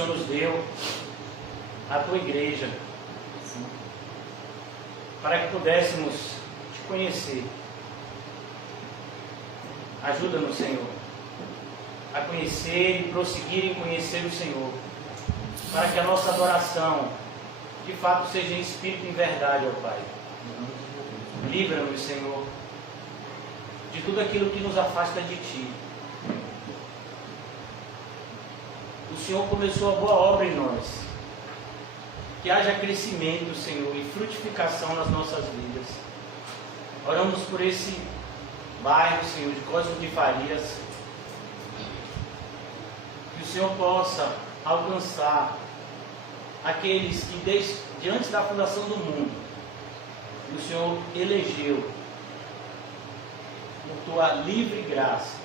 Senhor nos deu, a tua igreja, para que pudéssemos te conhecer. Ajuda-nos, Senhor, a conhecer e prosseguir em conhecer o Senhor, para que a nossa adoração de fato seja em espírito e em verdade, ó Pai. Livra-nos, Senhor, de tudo aquilo que nos afasta de Ti. O Senhor começou a boa obra em nós. Que haja crescimento, Senhor, e frutificação nas nossas vidas. Oramos por esse bairro, Senhor, de Cosmo de Farias. Que o Senhor possa alcançar aqueles que desde antes da fundação do mundo o Senhor elegeu por tua livre graça.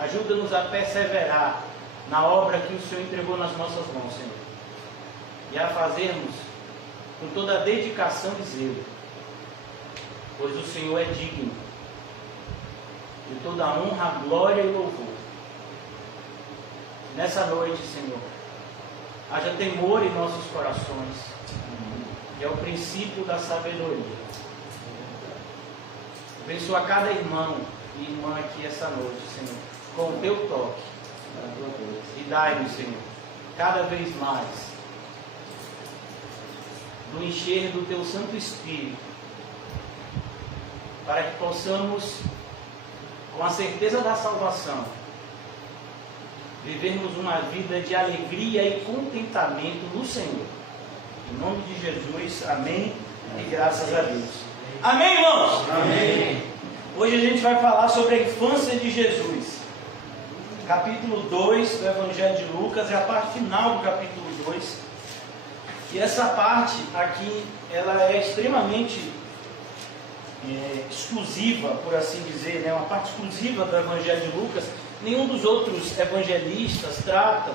Ajuda-nos a perseverar na obra que o Senhor entregou nas nossas mãos, Senhor, e a fazermos com toda a dedicação e zelo, pois o Senhor é digno de toda a honra, glória e louvor. Nessa noite, Senhor, haja temor em nossos corações, que é o princípio da sabedoria. Abençoa cada irmão e irmã aqui essa noite, Senhor, com o teu toque. E dai-nos, Senhor, cada vez mais do encher do teu Santo Espírito, para que possamos, com a certeza da salvação, vivermos uma vida de alegria e contentamento no Senhor. Em nome de Jesus, amém e graças a Deus. Amém, irmãos? Amém. Hoje a gente vai falar sobre a infância de Jesus. Capítulo 2 do Evangelho de Lucas, é a parte final do capítulo 2. E essa parte aqui, ela é extremamente exclusiva, por assim dizer, né? Uma parte exclusiva do Evangelho de Lucas. Nenhum dos outros evangelistas trata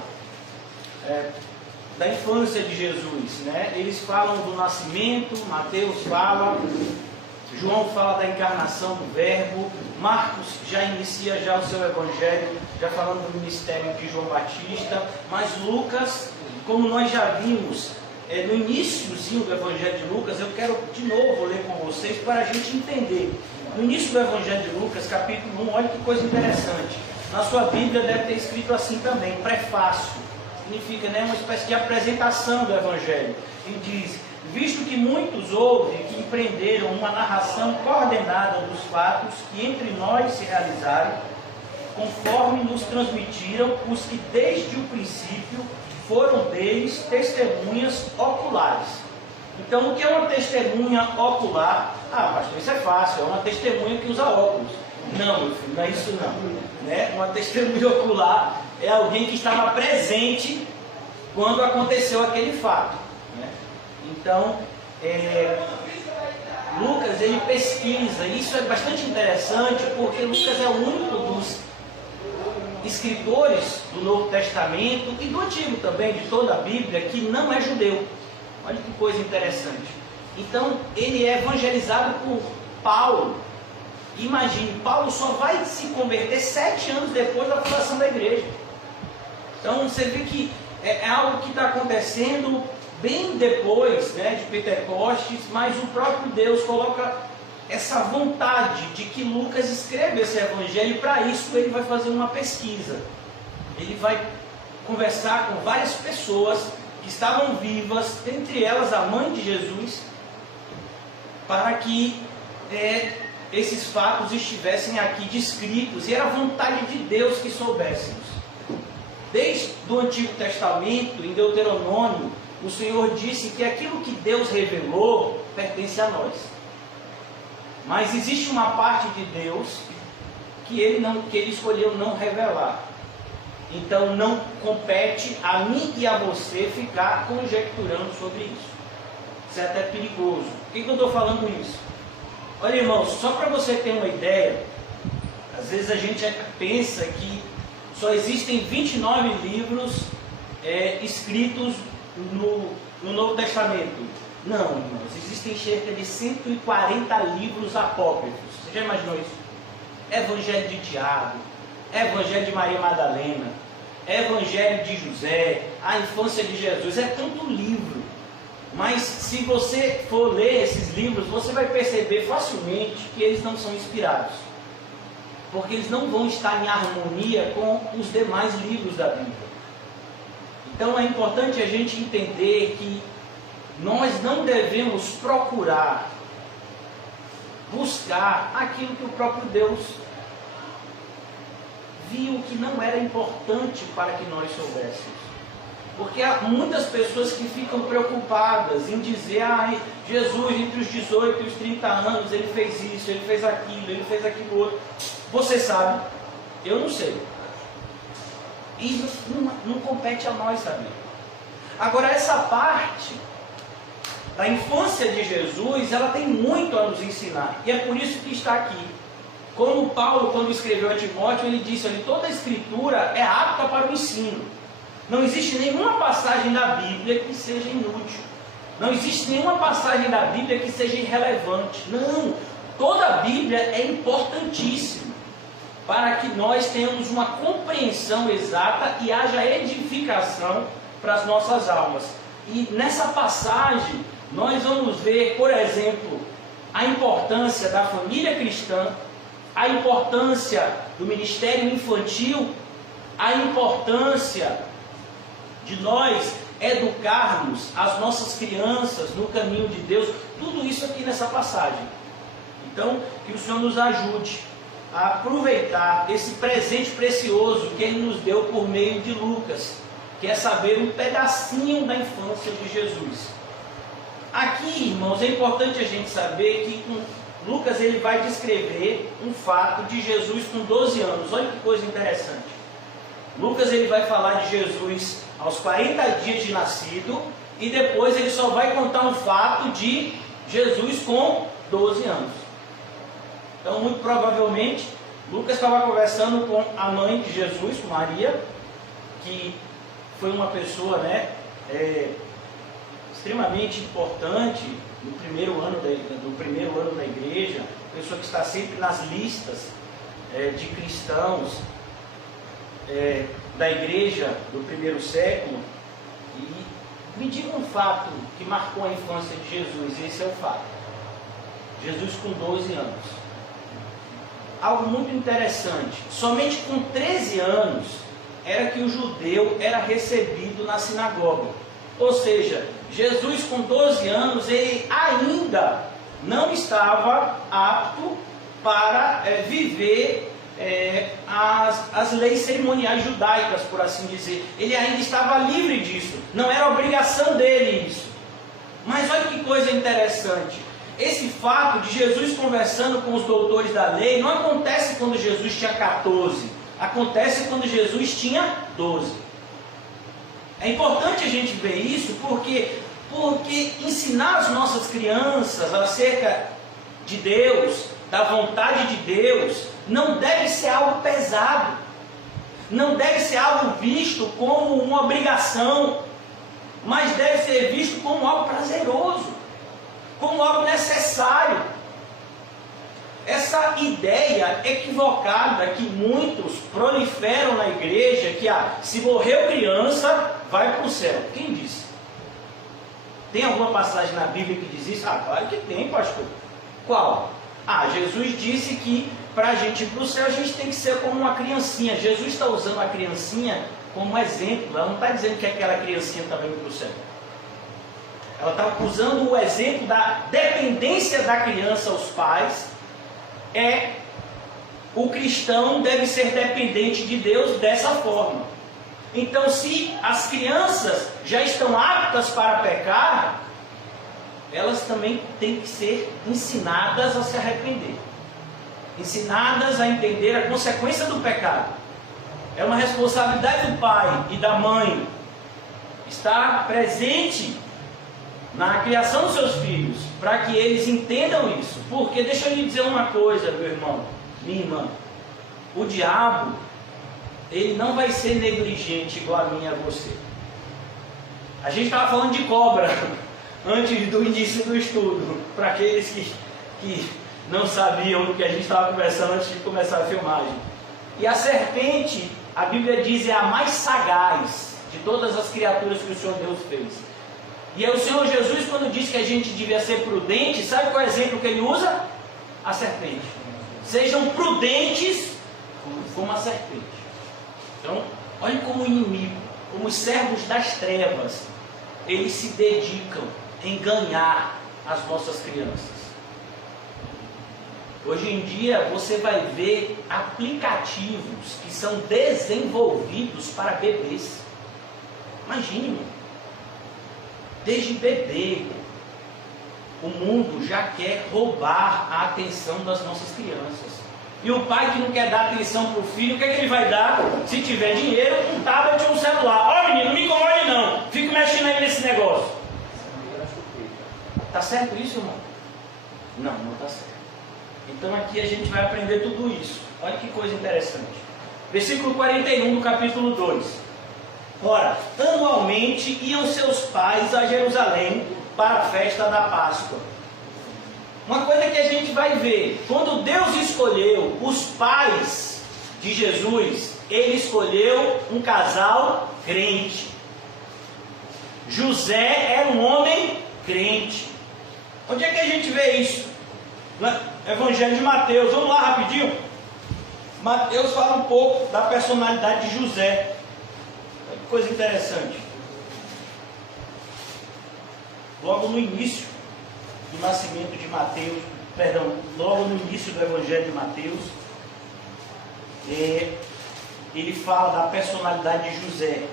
da infância de Jesus, né? Eles falam do nascimento, Mateus fala, João fala da encarnação do Verbo, Marcos já inicia o seu evangelho, já falando do ministério de João Batista, mas Lucas, como nós já vimos no iníciozinho do Evangelho de Lucas, eu quero de novo ler com vocês para a gente entender. No início do Evangelho de Lucas, capítulo 1, olha que coisa interessante. Na sua Bíblia deve ter escrito assim também, prefácio. Significa, né, uma espécie de apresentação do Evangelho. Ele diz: visto que muitos houve que empreenderam uma narração coordenada dos fatos que entre nós se realizaram, conforme nos transmitiram os que desde o princípio foram deles testemunhas oculares. Então, o que é uma testemunha ocular? Ah, pastor, isso é fácil, é uma testemunha que usa óculos. Não, meu filho, não é isso não. Né? Uma testemunha ocular é alguém que estava presente quando aconteceu aquele fato. Né? Então, Lucas, ele pesquisa, e isso é bastante interessante, porque Lucas é o único dos escritores do Novo Testamento e do Antigo também, de toda a Bíblia, que não é judeu. Olha que coisa interessante. Então, ele é evangelizado por Paulo. Imagine, Paulo só vai se converter 7 anos depois da fundação da igreja. Então, você vê que é algo que está acontecendo bem depois, né, de Pentecostes, mas o próprio Deus coloca essa vontade de que Lucas escreva esse evangelho, e para isso ele vai fazer uma pesquisa. Ele vai conversar com várias pessoas que estavam vivas, entre elas a mãe de Jesus, para que esses fatos estivessem aqui descritos, e era a vontade de Deus que soubéssemos. Desde o Antigo Testamento, em Deuteronômio, o Senhor disse que aquilo que Deus revelou pertence a nós. Mas existe uma parte de Deus que ele escolheu não revelar. Então não compete a mim e a você ficar conjecturando sobre isso. Isso é até perigoso. Por que eu estou falando isso? Olha, irmãos, só para você ter uma ideia, às vezes a gente pensa que só existem 29 livros escritos no Novo Testamento. Não, irmãos, existem cerca de 140 livros apócrifos. Você já imaginou isso? Evangelho de Tiago, Evangelho de Maria Madalena, Evangelho de José, a infância de Jesus, é tanto livro. Mas se você for ler esses livros, você vai perceber facilmente que eles não são inspirados. Porque eles não vão estar em harmonia com os demais livros da Bíblia. Então é importante a gente entender que nós não devemos procurar, buscar aquilo que o próprio Deus viu que não era importante para que nós soubéssemos. Porque há muitas pessoas que ficam preocupadas em dizer: Jesus entre os 18 e os 30 anos, ele fez isso, ele fez aquilo outro. Você sabe, eu não sei. E não compete a nós saber. Agora, essa parte da infância de Jesus, ela tem muito a nos ensinar. E é por isso que está aqui. Como Paulo, quando escreveu a Timóteo, ele disse ali: toda a escritura é apta para o ensino. Não existe nenhuma passagem da Bíblia que seja inútil. Não existe nenhuma passagem da Bíblia que seja irrelevante. Não, toda a Bíblia é importantíssima para que nós tenhamos uma compreensão exata e haja edificação para as nossas almas. E nessa passagem, nós vamos ver, por exemplo, a importância da família cristã, a importância do ministério infantil, a importância de nós educarmos as nossas crianças no caminho de Deus, tudo isso aqui nessa passagem. Então, que o Senhor nos ajude a aproveitar esse presente precioso que Ele nos deu por meio de Lucas, que é saber um pedacinho da infância de Jesus. Aqui, irmãos, é importante a gente saber que Lucas ele vai descrever um fato de Jesus com 12 anos. Olha que coisa interessante. Lucas ele vai falar de Jesus aos 40 dias de nascido, e depois ele só vai contar um fato de Jesus com 12 anos. Então, muito provavelmente, Lucas estava conversando com a mãe de Jesus, com Maria, que foi uma pessoa extremamente importante no primeiro ano da igreja, pessoa que está sempre nas listas de cristãos da igreja do primeiro século. E me diga um fato que marcou a infância de Jesus, e esse é o fato: Jesus com 12 anos. Algo muito interessante, somente com 13 anos era que o judeu era recebido na sinagoga. Ou seja, Jesus com 12 anos, ele ainda não estava apto para viver as leis cerimoniais judaicas, por assim dizer. Ele ainda estava livre disso, não era obrigação dele isso. Mas olha que coisa interessante, esse fato de Jesus conversando com os doutores da lei não acontece quando Jesus tinha 14, acontece quando Jesus tinha 12. É importante a gente ver isso porque ensinar as nossas crianças acerca de Deus, da vontade de Deus, não deve ser algo pesado, não deve ser algo visto como uma obrigação, mas deve ser visto como algo prazeroso, como algo necessário. Essa ideia equivocada que muitos proliferam na igreja, que se morreu criança, vai para o céu. Quem disse? Tem alguma passagem na Bíblia que diz isso? Claro que tem, pastor. Qual? Jesus disse que para a gente ir para o céu, a gente tem que ser como uma criancinha. Jesus está usando a criancinha como exemplo. Ela não está dizendo que aquela criancinha está indo para o céu. Ela está usando o exemplo da dependência da criança aos pais. O cristão deve ser dependente de Deus dessa forma. Então, se as crianças já estão aptas para pecar, elas também têm que ser ensinadas a se arrepender, ensinadas a entender a consequência do pecado. É uma responsabilidade do pai e da mãe estar presente na criação dos seus filhos, para que eles entendam isso. Porque deixa eu lhe dizer uma coisa, meu irmão, minha irmã, o diabo, ele não vai ser negligente igual a mim e a você. A gente estava falando de cobra antes do início do estudo, para aqueles que não sabiam o que a gente estava conversando antes de começar a filmagem. E a serpente, a Bíblia diz é a mais sagaz de todas as criaturas que o Senhor Deus fez. E é o Senhor Jesus, quando diz que a gente devia ser prudente, sabe qual é o exemplo que ele usa? A serpente. Sejam prudentes como a serpente. Então, olhem como o inimigo, como os servos das trevas, eles se dedicam em ganhar as nossas crianças. Hoje em dia você vai ver aplicativos que são desenvolvidos para bebês. Imagine, meu. Desde bebê, o mundo já quer roubar a atenção das nossas crianças. E o pai que não quer dar atenção para o filho, o que é que ele vai dar? Se tiver dinheiro, um tablet ou um celular. Ó, menino, não me incomode não, fico mexendo aí nesse negócio. Tá certo isso, irmão? Não, não tá certo. Então aqui a gente vai aprender tudo isso. Olha que coisa interessante. Versículo 41 do capítulo 2. Ora, anualmente iam seus pais a Jerusalém para a festa da Páscoa. Uma coisa que a gente vai ver, quando Deus escolheu os pais de Jesus, Ele escolheu um casal crente. José era um homem crente. Onde é que a gente vê isso? No Evangelho de Mateus. Vamos lá rapidinho. Mateus fala um pouco da personalidade de José. Que coisa interessante. Logo no início do nascimento de Mateus, logo no início do Evangelho de Mateus, ele fala da personalidade de José.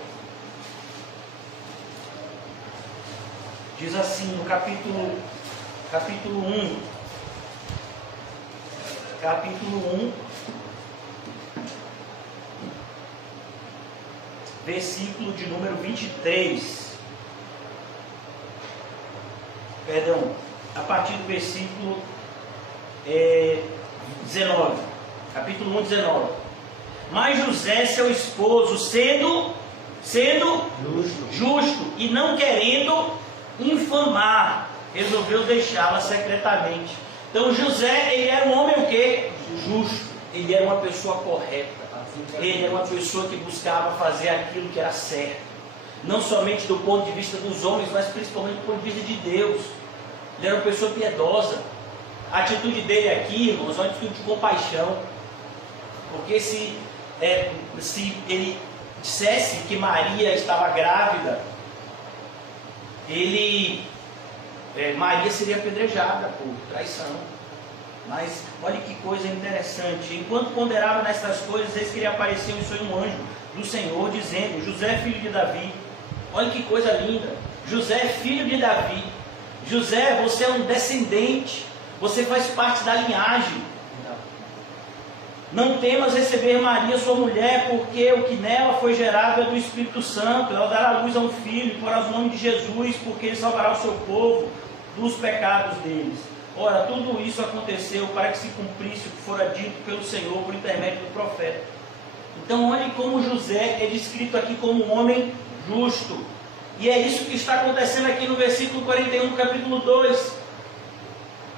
Diz assim no capítulo 1, versículo de número 23. Perdão, a partir do versículo 19. Capítulo 1, 19. Mas José, seu esposo, sendo justo e não querendo infamar, resolveu deixá-la secretamente. Então José, ele era um homem o quê? Justo. Ele era uma pessoa correta. Ele era uma pessoa que buscava fazer aquilo que era certo. Não somente do ponto de vista dos homens, mas principalmente do ponto de vista de Deus. Ele era uma pessoa piedosa. A atitude dele aqui, irmãos, é uma atitude de compaixão. Porque se ele dissesse que Maria estava grávida, Maria seria apedrejada por traição. Mas olha que coisa interessante. Enquanto ponderava nestas coisas, eis que lhe apareceu em sonho um anjo do Senhor, dizendo: José, filho de Davi. Olha que coisa linda. José, filho de Davi. José, você é um descendente. Você faz parte da linhagem. Não temas receber Maria, sua mulher, porque o que nela foi gerado é do Espírito Santo. Ela dará luz a um filho, e porá o nome de Jesus, porque ele salvará o seu povo dos pecados deles. Ora, tudo isso aconteceu para que se cumprisse o que fora dito pelo Senhor por intermédio do profeta. Então, olhe como José é descrito aqui como um homem justo. E é isso que está acontecendo aqui no versículo 41 do capítulo 2.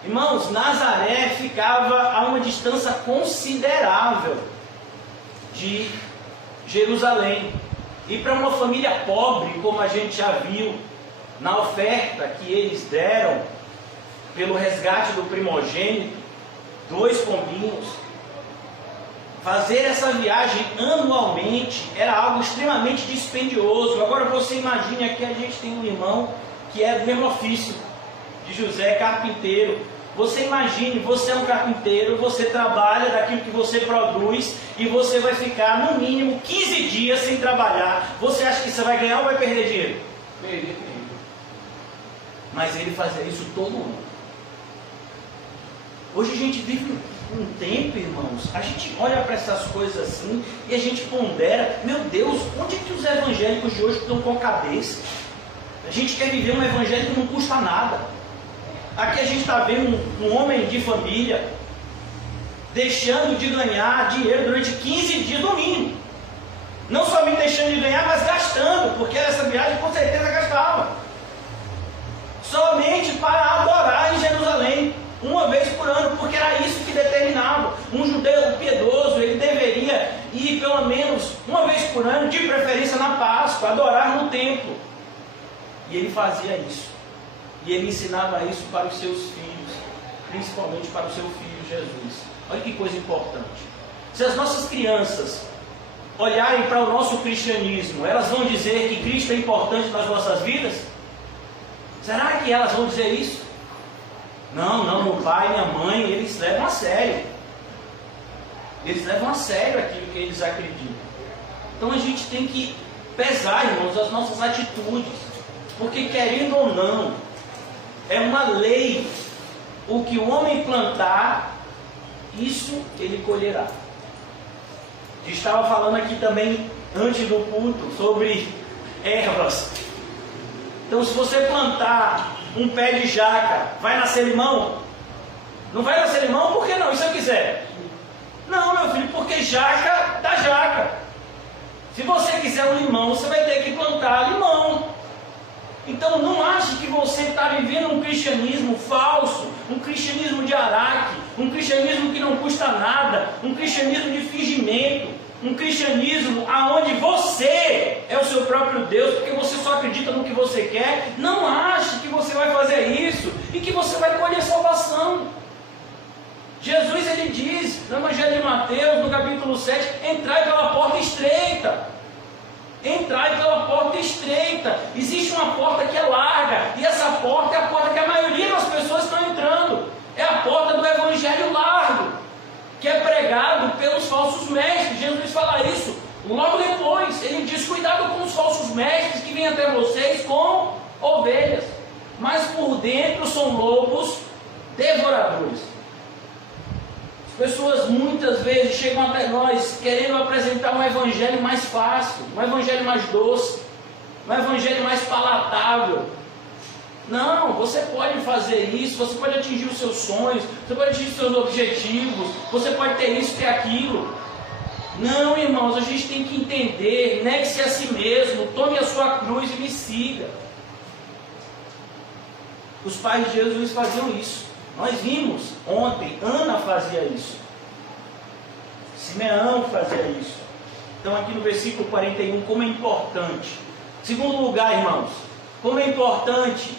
Irmãos, Nazaré ficava a uma distância considerável de Jerusalém. E para uma família pobre, como a gente já viu na oferta que eles deram pelo resgate do primogênito, 2 pombinhos, fazer essa viagem anualmente era algo extremamente dispendioso. Agora você imagine aqui, a gente tem um irmão que é do mesmo ofício de José, carpinteiro. Você imagine, você é um carpinteiro, você trabalha daquilo que você produz e você vai ficar no mínimo 15 dias sem trabalhar. Você acha que você vai ganhar ou vai perder dinheiro? Perder. Mas ele fazia isso todo ano. Hoje a gente vive um tempo, irmãos, a gente olha para essas coisas assim e a gente pondera: meu Deus, onde é que os evangélicos de hoje estão com a cabeça? A gente quer viver um evangelho que não custa nada. Aqui a gente está vendo um homem de família deixando de ganhar dinheiro durante 15 dias no mínimo. Não somente deixando de ganhar, mas gastando, porque essa viagem com certeza gastava. Somente para adorar em Jerusalém, uma vez por ano, porque era isso que determinava. Um judeu piedoso, ele deveria ir pelo menos uma vez por ano, de preferência na Páscoa, adorar no templo. E ele fazia isso. E ele ensinava isso para os seus filhos, principalmente para o seu filho Jesus. Olha que coisa importante. Se as nossas crianças olharem para o nosso cristianismo, elas vão dizer que Cristo é importante nas nossas vidas? Será que elas vão dizer isso? Não, meu pai e minha mãe, eles levam a sério. Eles levam a sério aquilo que eles acreditam. Então a gente tem que pesar, irmãos, as nossas atitudes. Porque querendo ou não, é uma lei. O que o homem plantar, isso ele colherá. Estava falando aqui também, antes do culto, sobre ervas. Então, se você plantar um pé de jaca, vai nascer limão? Não vai nascer limão? Por que não? E se eu quiser? Não, meu filho, porque jaca dá jaca. Se você quiser um limão, você vai ter que plantar limão. Então, não ache que você está vivendo um cristianismo falso, um cristianismo de araque, um cristianismo que não custa nada, um cristianismo de fingimento, um cristianismo aonde você é o seu próprio Deus, porque você só acredita no que você quer. Não ache que você vai fazer isso e que você vai colher salvação. Jesus, ele diz no Evangelho de Mateus, no capítulo 7, entrai pela porta estreita. Entrai pela porta estreita. Existe uma porta que é larga, e essa porta é a porta que a maioria das pessoas estão entrando. É a porta do Evangelho largo, que é pregado pelos falsos mestres. Jesus fala isso logo depois. Ele diz: cuidado com os falsos mestres que vêm até vocês com ovelhas, mas por dentro são lobos devoradores. As pessoas muitas vezes chegam até nós querendo apresentar um evangelho mais fácil, um evangelho mais doce, um evangelho mais palatável. Não, você pode fazer isso, você pode atingir os seus sonhos, você pode atingir os seus objetivos, você pode ter isso, ter aquilo. Não, irmãos, a gente tem que entender, negue-se a si mesmo, tome a sua cruz e me siga. Os pais de Jesus faziam isso. Nós vimos ontem, Ana fazia isso. Simeão fazia isso. Então aqui no versículo 41, como é importante. Segundo lugar, irmãos, como é importante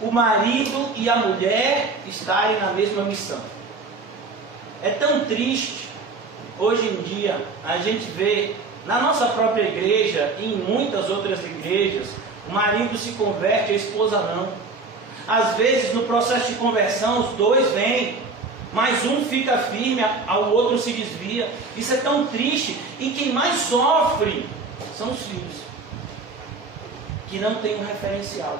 o marido e a mulher estarem na mesma missão. É tão triste, hoje em dia, a gente vê na nossa própria igreja e em muitas outras igrejas, o marido se converte, a esposa não. Às vezes, no processo de conversão, os dois vêm, mas um fica firme, o outro se desvia. Isso é tão triste. E quem mais sofre são os filhos, que não têm um referencial.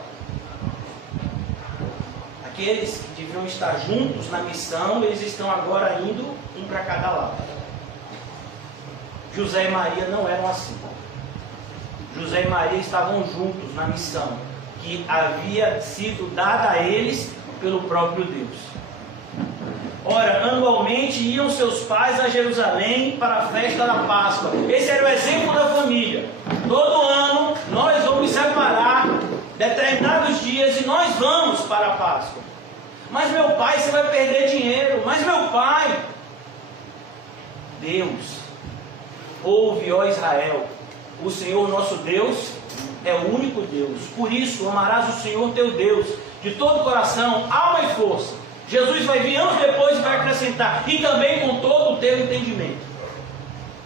Aqueles que deviam estar juntos na missão, eles estão agora indo um para cada lado. José e Maria não eram assim. José e Maria estavam juntos na missão que havia sido dada a eles pelo próprio Deus. Ora, anualmente iam seus pais a Jerusalém para a festa da Páscoa. Esse era o exemplo da família. Todo ano nós vamos separar determinados dias e nós vamos para a Páscoa. Mas meu pai, você vai perder dinheiro. Mas meu pai, Deus, ouve, ó Israel, o Senhor nosso Deus é o único Deus. Por isso amarás o Senhor teu Deus de todo o coração, alma e força. Jesus vai vir anos depois e vai acrescentar: e também com todo o teu entendimento.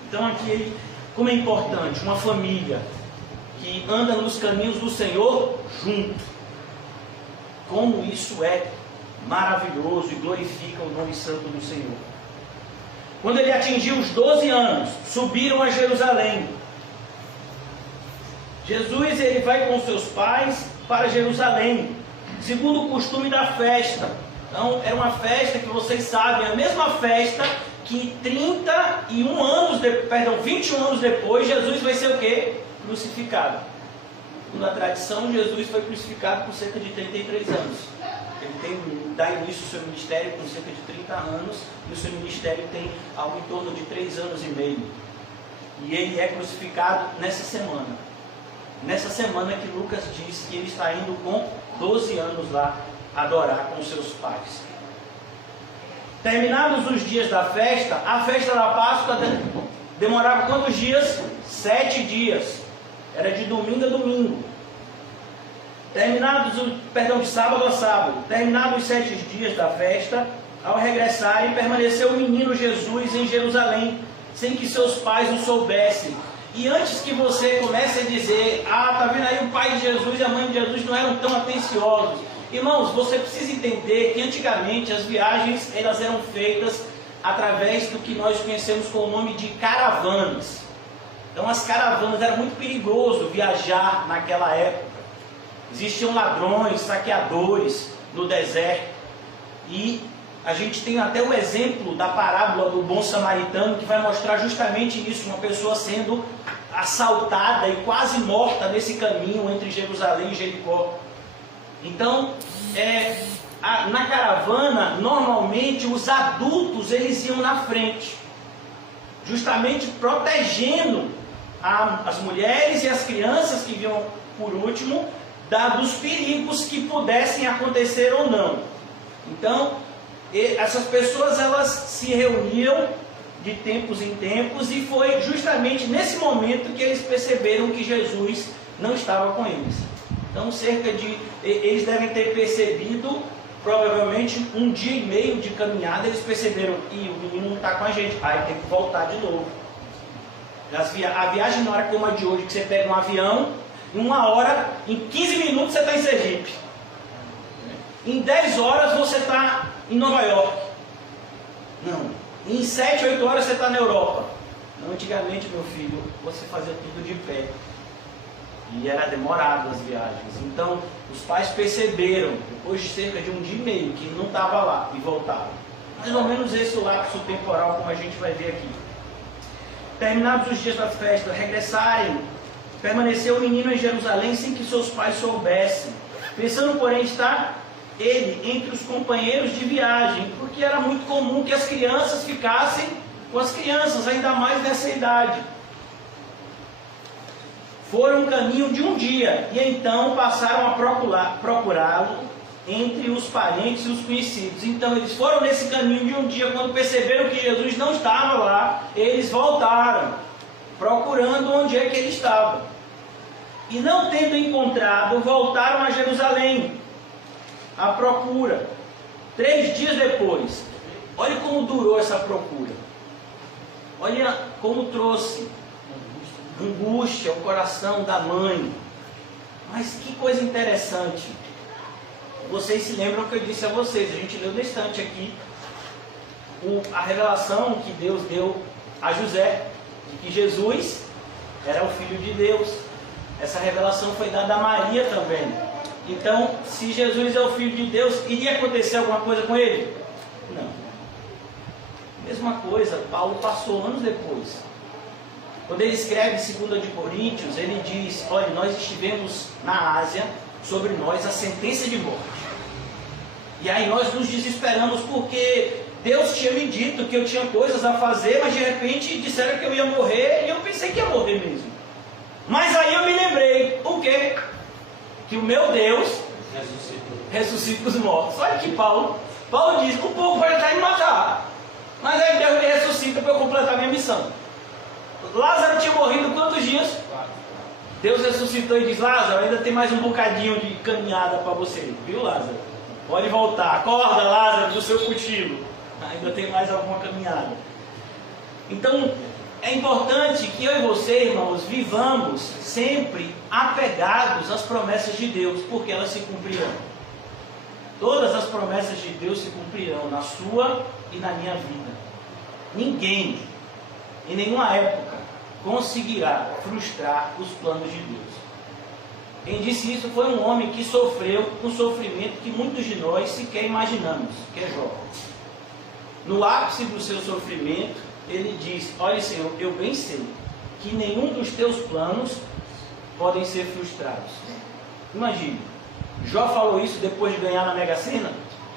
Então aqui, como é importante uma família que anda nos caminhos do Senhor junto. Como isso é maravilhoso e glorifica o nome santo do Senhor. Quando ele atingiu os 12 anos, subiram a Jerusalém. Jesus, ele vai com seus pais para Jerusalém, segundo o costume da festa. Então, era uma festa que vocês sabem, a mesma festa que 21 anos depois, Jesus vai ser o quê? Crucificado. Na tradição, Jesus foi crucificado por cerca de 33 anos. Ele dá início ao seu ministério com cerca de 30 anos, e o seu ministério tem algo em torno de 3 anos e meio. E ele é crucificado nessa semana. Nessa semana que Lucas diz que ele está indo com 12 anos lá adorar com seus pais. Terminados os dias da festa, a festa da Páscoa demorava quantos dias? 7 dias. Era de domingo a domingo. De sábado a sábado. Terminados os 7 dias da festa, ao regressarem, permaneceu o menino Jesus em Jerusalém, sem que seus pais o soubessem. E antes que você comece a dizer, tá vendo aí, o pai de Jesus e a mãe de Jesus não eram tão atenciosos. Irmãos, você precisa entender que antigamente as viagens elas eram feitas através do que nós conhecemos com o nome de caravanas. Então as caravanas, era muito perigoso viajar naquela época. Existiam ladrões, saqueadores no deserto. E a gente tem até o exemplo da parábola do bom samaritano, que vai mostrar justamente isso, uma pessoa sendo assaltada e quase morta nesse caminho entre Jerusalém e Jericó. Então, na caravana, normalmente os adultos eles iam na frente, justamente protegendo as mulheres e as crianças que vinham por último, dos perigos que pudessem acontecer ou não. Então, essas pessoas elas se reuniam de tempos em tempos, e foi justamente nesse momento que eles perceberam que Jesus não estava com eles. Então, eles devem ter percebido, provavelmente 1 dia e meio de caminhada, eles perceberam que o menino não está com a gente, aí tem que voltar de novo. A viagem não era como a de hoje, que você pega um avião, em 1 hora, em 15 minutos você está em Sergipe. Em 10 horas você está em Nova York. Não. Em 7, 8 horas você está na Europa. Antigamente, meu filho, você fazia tudo de pé. E era demorado as viagens. Então, os pais perceberam, depois de cerca de 1 dia e meio, que não estava lá e voltaram. Mais ou menos esse lapso temporal, como a gente vai ver aqui. Terminados os dias da festa, regressarem, permaneceu o menino em Jerusalém sem que seus pais soubessem. Pensando, porém, estar ele entre os companheiros de viagem, porque era muito comum que as crianças ficassem com as crianças, ainda mais nessa idade. Foram um caminho de 1 dia, e então passaram a procurá-lo entre os parentes e os conhecidos. Então eles foram nesse caminho de 1 dia, quando perceberam que Jesus não estava lá, eles voltaram, procurando onde é que ele estava. E não tendo encontrado, voltaram a Jerusalém, à procura. 3 dias depois, olha como durou essa procura. Olha como trouxe angústia ao coração da mãe. Mas que coisa interessante. Vocês se lembram que eu disse a vocês, a gente leu na estante aqui, a revelação que Deus deu a José, de que Jesus era o Filho de Deus. Essa revelação foi dada a Maria também. Então, se Jesus é o Filho de Deus, iria acontecer alguma coisa com ele? Não. Mesma coisa, Paulo passou anos depois. Quando ele escreve 2 de Coríntios, ele diz, olha, nós estivemos na Ásia, sobre nós a sentença de morte. E aí nós nos desesperamos porque Deus tinha me dito que eu tinha coisas a fazer, mas de repente disseram que eu ia morrer, e eu pensei que ia morrer mesmo. Mas aí eu me lembrei, o quê? Que o meu Deus ressuscita os mortos. Olha que Paulo diz, o povo vai estar me matar, mas aí Deus me ressuscita para eu completar a minha missão. Lázaro tinha morrido quantos dias? Deus ressuscitou e diz, Lázaro, ainda tem mais um bocadinho de caminhada para você, viu, Lázaro? Pode voltar, acorda, Lázaro, do seu cochilo, ainda tem mais alguma caminhada. Então, é importante que eu e você, irmãos, vivamos sempre apegados às promessas de Deus, porque elas se cumprirão. Todas as promessas de Deus se cumprirão na sua e na minha vida. Ninguém, em nenhuma época, conseguirá frustrar os planos de Deus. Quem disse isso foi um homem que sofreu um sofrimento que muitos de nós sequer imaginamos, que é Jó. No ápice do seu sofrimento, ele diz, olha, Senhor, eu bem sei que nenhum dos teus planos podem ser frustrados. Imagine, Jó falou isso depois de ganhar na Mega Sena?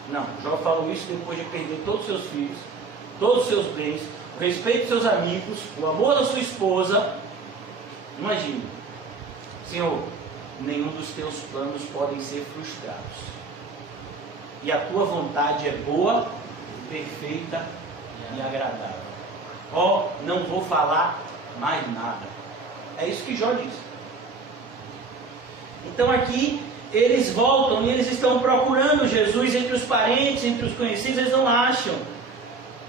Não, Jó falou isso depois de perder todos os seus filhos, todos os seus bens, o respeito dos seus amigos, o amor da sua esposa. Imagine, Senhor, nenhum dos teus planos podem ser frustrados. E a tua vontade é boa, perfeita e agradável. Ó, não vou falar mais nada. É isso que Jó diz. Então aqui eles voltam e eles estão procurando Jesus entre os parentes, entre os conhecidos, eles não acham.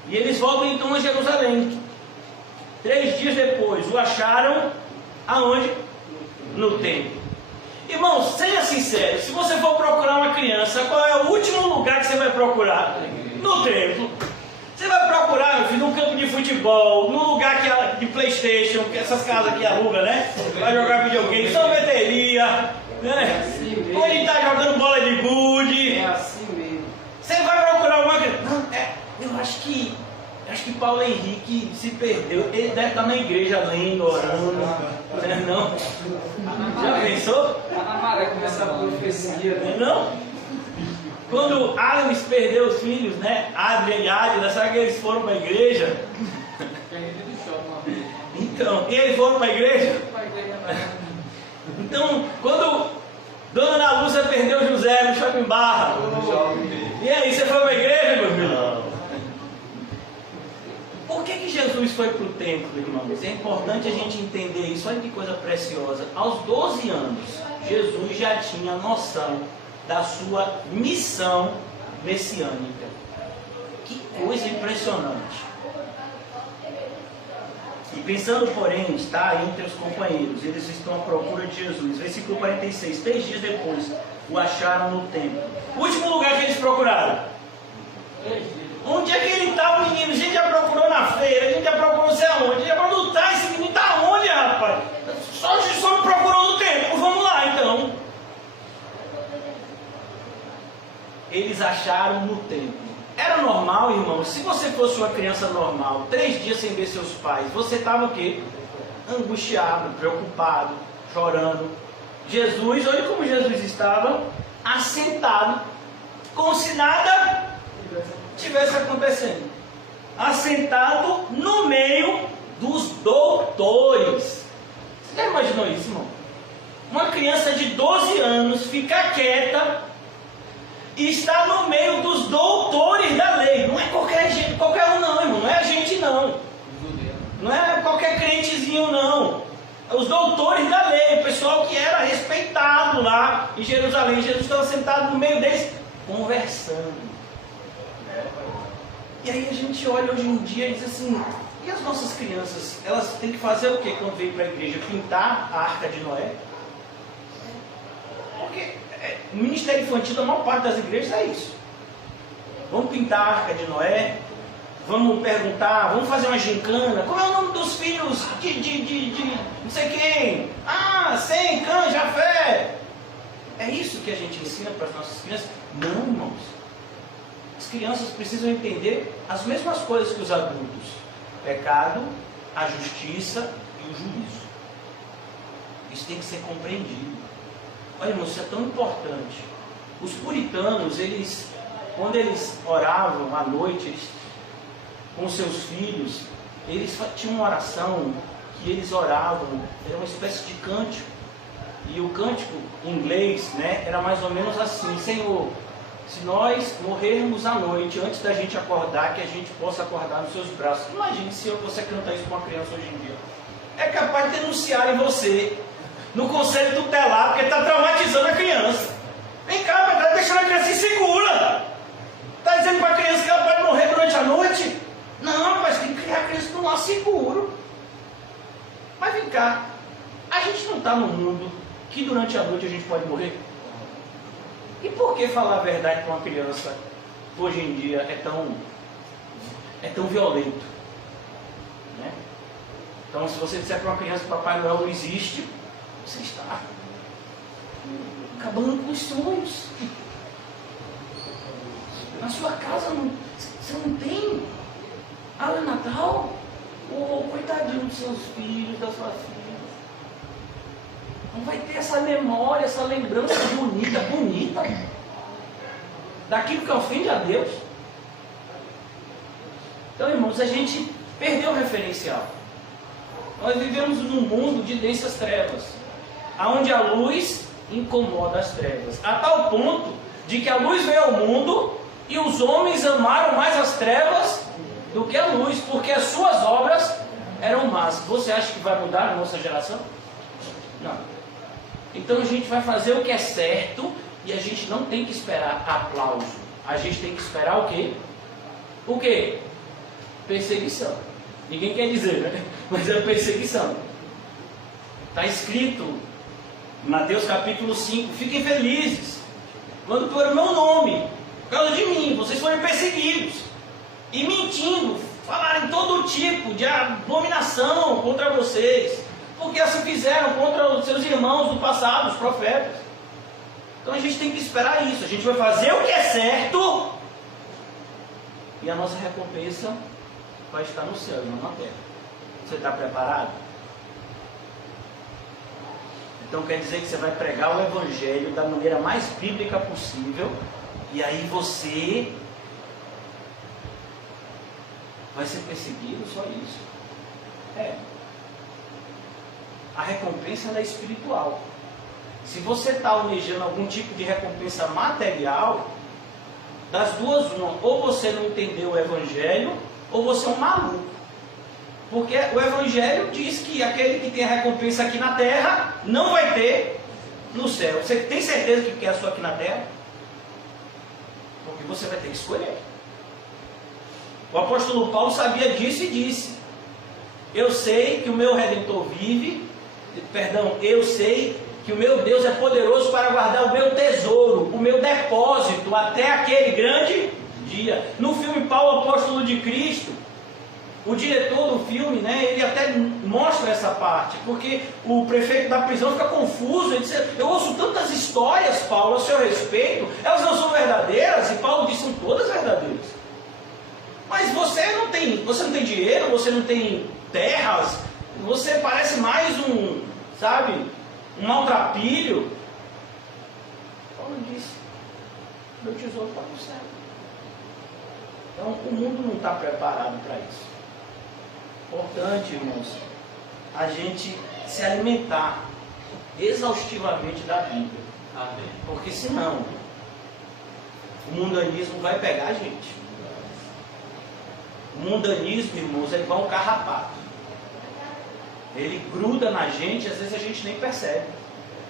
E eles voltam então a Jerusalém. 3 dias depois, o acharam aonde? No templo. Irmãos, seja sincero, se você for procurar uma criança, qual é o último lugar que você vai procurar? No templo. Você vai procurar, meu filho, num campo de futebol, num lugar de PlayStation, que essas casas que aluga, né? Vai jogar videogame, sorveteria, né? Onde está jogando bola de gude. É assim mesmo. Você vai procurar uma criança. Não, eu acho que Paulo Henrique se perdeu. Ele deve estar na igreja lendo, orando. Não? Já pensou? A maré começa a profecia. Não? Quando Adams perdeu os filhos, né? Adrian e Adila, será que eles foram para a igreja? Então, e eles foram para a igreja? Então, quando Dona Ana Lúcia perdeu José no Shopping Barra, e aí, você foi para a igreja, meu filho? Por que Jesus foi para o templo, irmãos? É importante a gente entender isso. Olha que coisa preciosa. Aos 12 anos, Jesus já tinha noção da sua missão messiânica. Que coisa impressionante. E pensando, porém, está entre os companheiros, eles estão à procura de Jesus. Versículo 46, 3 dias depois, o acharam no templo. O último lugar que eles procuraram? Onde é que ele está, o menino? A gente já procurou na feira, a gente já procurou não sei aonde. Já procurou, tá, esse menino está onde, rapaz? Só procurou no templo, vamos lá então. Eles acharam no templo. Era normal, irmão, se você fosse uma criança normal, 3 dias sem ver seus pais, você estava o quê? Angustiado, preocupado, chorando. Jesus, olha como Jesus estava, assentado, como se nada estivesse acontecendo. Assentado no meio dos doutores. Você já imaginou isso, irmão? Uma criança de 12 anos ficar quieta e está no meio dos doutores da lei. Não é qualquer gente, qualquer um não, irmão. Não é a gente não. Não é qualquer crentezinho não. Os doutores da lei, o pessoal que era respeitado lá em Jerusalém. Jesus estava sentado no meio deles, conversando. E aí a gente olha hoje em dia e diz assim, e as nossas crianças, elas têm que fazer o que quando vêm para a igreja? Pintar a Arca de Noé? Porque o ministério infantil da maior parte das igrejas é isso. Vamos pintar a Arca de Noé, vamos perguntar, vamos fazer uma gincana. Como é o nome dos filhos de não sei quem? Ah, Sem, Cã, Jafé. É isso que a gente ensina para as nossas crianças? Não, irmãos. As crianças precisam entender as mesmas coisas que os adultos. Pecado, a justiça e o juízo. Isso tem que ser compreendido. Olha, irmão, isso é tão importante. Os puritanos, quando eles oravam à noite, com seus filhos, eles tinham uma oração que eles oravam, era uma espécie de cântico. E o cântico em inglês, né, era mais ou menos assim: Senhor, se nós morrermos à noite, antes da gente acordar, que a gente possa acordar nos seus braços. Imagine se você cantar isso com uma criança hoje em dia. É capaz de denunciarem você no conselho tutelar, porque está traumatizando a criança. Vem cá, está deixando a criança insegura. Está dizendo para a criança que ela pode morrer durante a noite? Não, mas tem que criar a criança num lar seguro. Mas vem cá, a gente não está no mundo que durante a noite a gente pode morrer? E por que falar a verdade para uma criança hoje em dia é tão violento? Né? Então, se você disser para uma criança que Papai Noel não existe, você está acabando com os sonhos. Na sua casa você não tem Árvore de Natal? Coitadinho dos seus filhos, da sua filha. Não vai ter essa memória, essa lembrança bonita, daquilo que ofende a Deus. Então, irmãos, a gente perdeu o referencial. Nós vivemos num mundo de densas trevas, onde a luz incomoda as trevas, a tal ponto de que a luz veio ao mundo e os homens amaram mais as trevas do que a luz, porque as suas obras eram más. Você acha que vai mudar na nossa geração? Não. Então a gente vai fazer o que é certo e a gente não tem que esperar aplauso. A gente tem que esperar o quê? O quê? Perseguição. Ninguém quer dizer, né? Mas é perseguição. Está escrito em Mateus capítulo 5: fiquem felizes quando por meu nome, por causa de mim, vocês forem perseguidos e mentindo, falarem todo tipo de abominação contra vocês, porque assim fizeram contra os seus irmãos do passado, os profetas. Então a gente tem que esperar isso. A gente vai fazer o que é certo e a nossa recompensa vai estar no céu e não na terra. Você está preparado? Então quer dizer que você vai pregar o Evangelho da maneira mais bíblica possível, e aí você vai ser perseguido, só isso. A recompensa ela é espiritual. Se você está almejando algum tipo de recompensa material, das duas uma, ou você não entendeu o Evangelho, ou você é um maluco. Porque o Evangelho diz que aquele que tem a recompensa aqui na terra, não vai ter no céu. Você tem certeza que quer a sua aqui na terra? Porque você vai ter que escolher. O apóstolo Paulo sabia disso e disse: eu sei que o meu Redentor vive, eu sei que o meu Deus é poderoso para guardar o meu tesouro, o meu depósito, até aquele grande dia. No filme Paulo, Apóstolo de Cristo, o diretor do filme, ele até mostra essa parte, porque o prefeito da prisão fica confuso. Ele diz: eu ouço tantas histórias, Paulo, a seu respeito, elas não são verdadeiras? E Paulo diz: são todas verdadeiras. Mas você não tem dinheiro, você não tem terras, você parece mais um maltrapilho. Paulo disse: meu tesouro está no céu. Então o mundo não está preparado para isso. Importante, irmãos, a gente se alimentar exaustivamente da Bíblia. Amém. Porque senão o mundanismo vai pegar a gente. O mundanismo, irmãos, é igual um carrapato. Ele gruda na gente, às vezes a gente nem percebe.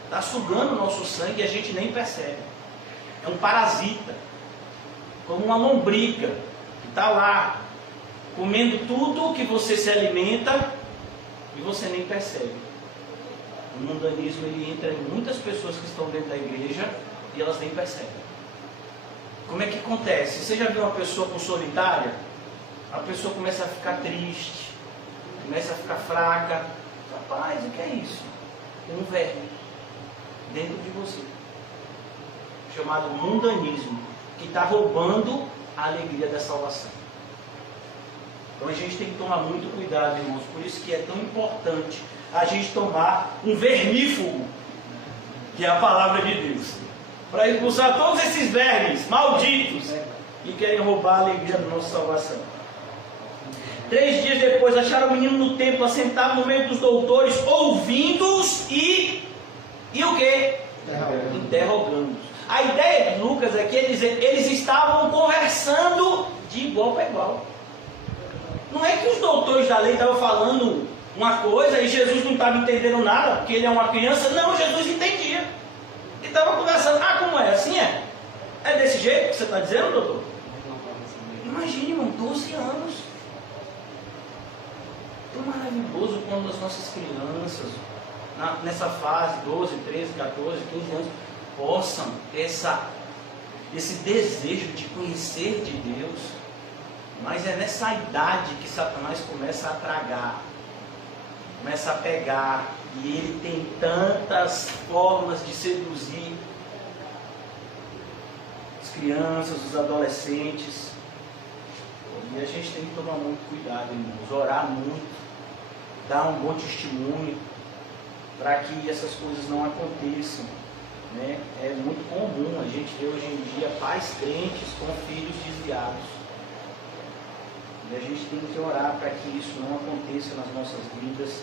Está sugando o nosso sangue e a gente nem percebe. É um parasita, como uma lombriga, que está lá, comendo tudo que você se alimenta e você nem percebe. O mundanismo ele entra em muitas pessoas que estão dentro da igreja e elas nem percebem. Como é que acontece? Você já viu uma pessoa com solitária? A pessoa começa a ficar triste, começa a ficar fraca. Rapaz, o que é isso? Tem um verme dentro de você, chamado mundanismo, que está roubando a alegria da salvação. Então a gente tem que tomar muito cuidado, irmãos. Por isso que é tão importante a gente tomar um vermífugo, que é a palavra de Deus, para expulsar todos esses vermes malditos que querem roubar a alegria da nossa salvação. 3 dias depois acharam o menino no templo, assentado no meio dos doutores, ouvindo-os e o quê? Interrogando-os. A ideia de Lucas é que eles estavam conversando de igual para igual. Não é que os doutores da lei estavam falando uma coisa e Jesus não estava entendendo nada, porque ele é uma criança. Não, Jesus entendia. Ele estava conversando. Ah, como é? Assim é? É desse jeito que você está dizendo, doutor? Imagine, irmão, 12 anos. Tão maravilhoso quando as nossas crianças, nessa fase, 12, 13, 14, 15 anos, possam ter esse desejo de conhecer de Deus. Mas é nessa idade que Satanás começa a tragar, começa a pegar, e ele tem tantas formas de seduzir as crianças, os adolescentes. E a gente tem que tomar muito cuidado, irmãos, orar muito, dar um bom testemunho, para que essas coisas não aconteçam. É muito comum a gente ver hoje em dia pais crentes com filhos desviados. E a gente tem que orar para que isso não aconteça nas nossas vidas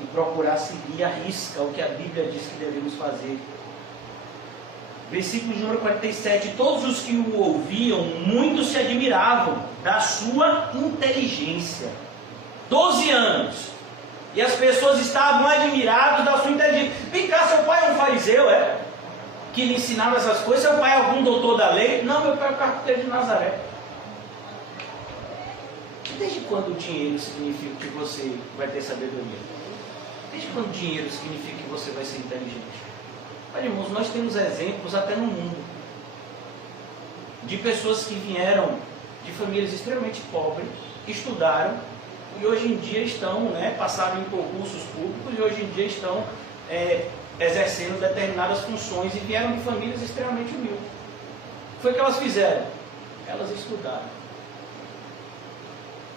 e procurar seguir à risca o que a Bíblia diz que devemos fazer. Versículo de número 47: todos os que o ouviam, muitos se admiravam da sua inteligência. 12 anos. E as pessoas estavam admiradas da sua inteligência. Vem cá, seu pai é um fariseu, é? Que lhe ensinava essas coisas. Seu pai é algum doutor da lei? Não, meu pai é o carpinteiro de Nazaré. Desde quando o dinheiro significa que você vai ter sabedoria? Desde quando o dinheiro significa que você vai ser inteligente? Olha, irmãos, nós temos exemplos até no mundo de pessoas que vieram de famílias extremamente pobres, estudaram e hoje em dia estão, passaram em concursos públicos e hoje em dia estão exercendo determinadas funções e vieram de famílias extremamente humildes. O que foi que elas fizeram? Elas estudaram.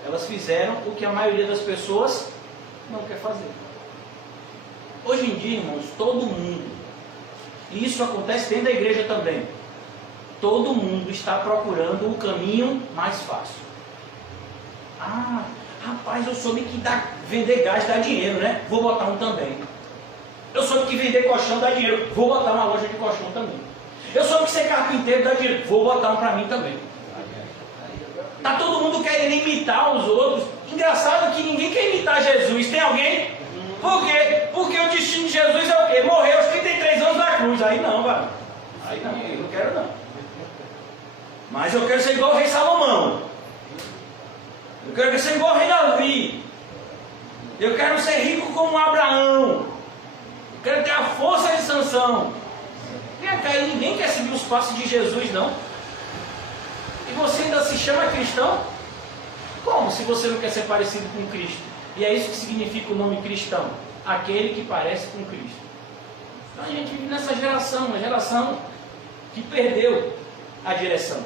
Elas fizeram o que a maioria das pessoas não quer fazer. Hoje em dia, irmãos, todo mundo, e isso acontece dentro da igreja também, todo mundo está procurando o caminho mais fácil. Ah, rapaz, eu soube que vender gás dá dinheiro, né? Vou botar um também. Eu soube que vender colchão dá dinheiro, vou botar uma loja de colchão também. Eu soube que ser carpinteiro dá dinheiro, vou botar um para mim também. Está todo mundo querendo imitar os outros. Engraçado que ninguém quer imitar Jesus. Tem alguém? Por quê? Porque o destino de Jesus é o quê? Morrer aos 33 anos na cruz. Aí não, vai. Aí não, eu não quero não. Mas eu quero ser igual o rei Salomão. Eu quero ser igual o rei Davi. Eu quero ser rico como Abraão. Eu quero ter a força de Sansão. Vem cá, e ninguém quer seguir os passos de Jesus, não. E você ainda se chama cristão? Como se você não quer ser parecido com Cristo? E é isso que significa o nome cristão. Aquele que parece com Cristo. Então a gente vive nessa geração, uma geração que perdeu a direção.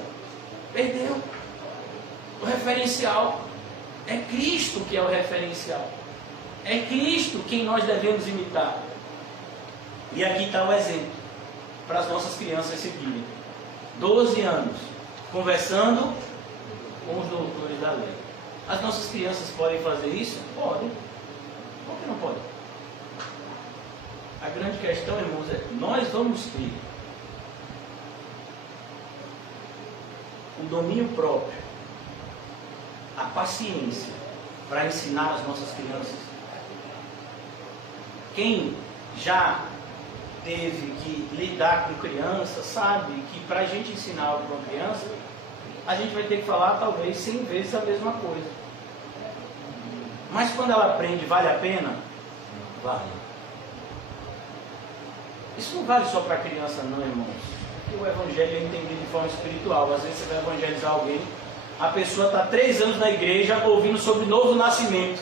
Perdeu o referencial. É Cristo que é o referencial. É Cristo quem nós devemos imitar. E aqui está o exemplo para as nossas crianças seguirem. 12 anos, conversando com os doutores da lei. As nossas crianças podem fazer isso? Podem. Por que não podem? A grande questão, irmãos, é nós vamos ter o domínio próprio, a paciência para ensinar as nossas crianças. Quem já teve que lidar com crianças sabe que para a gente ensinar algo para uma criança, a gente vai ter que falar talvez 100 vezes a mesma coisa. Mas quando ela aprende, vale a pena? Vale. Isso não vale só para criança não, irmãos. Porque o evangelho é entendido de forma espiritual. Às vezes você vai evangelizar alguém, a pessoa está 3 anos na igreja ouvindo sobre o novo nascimento.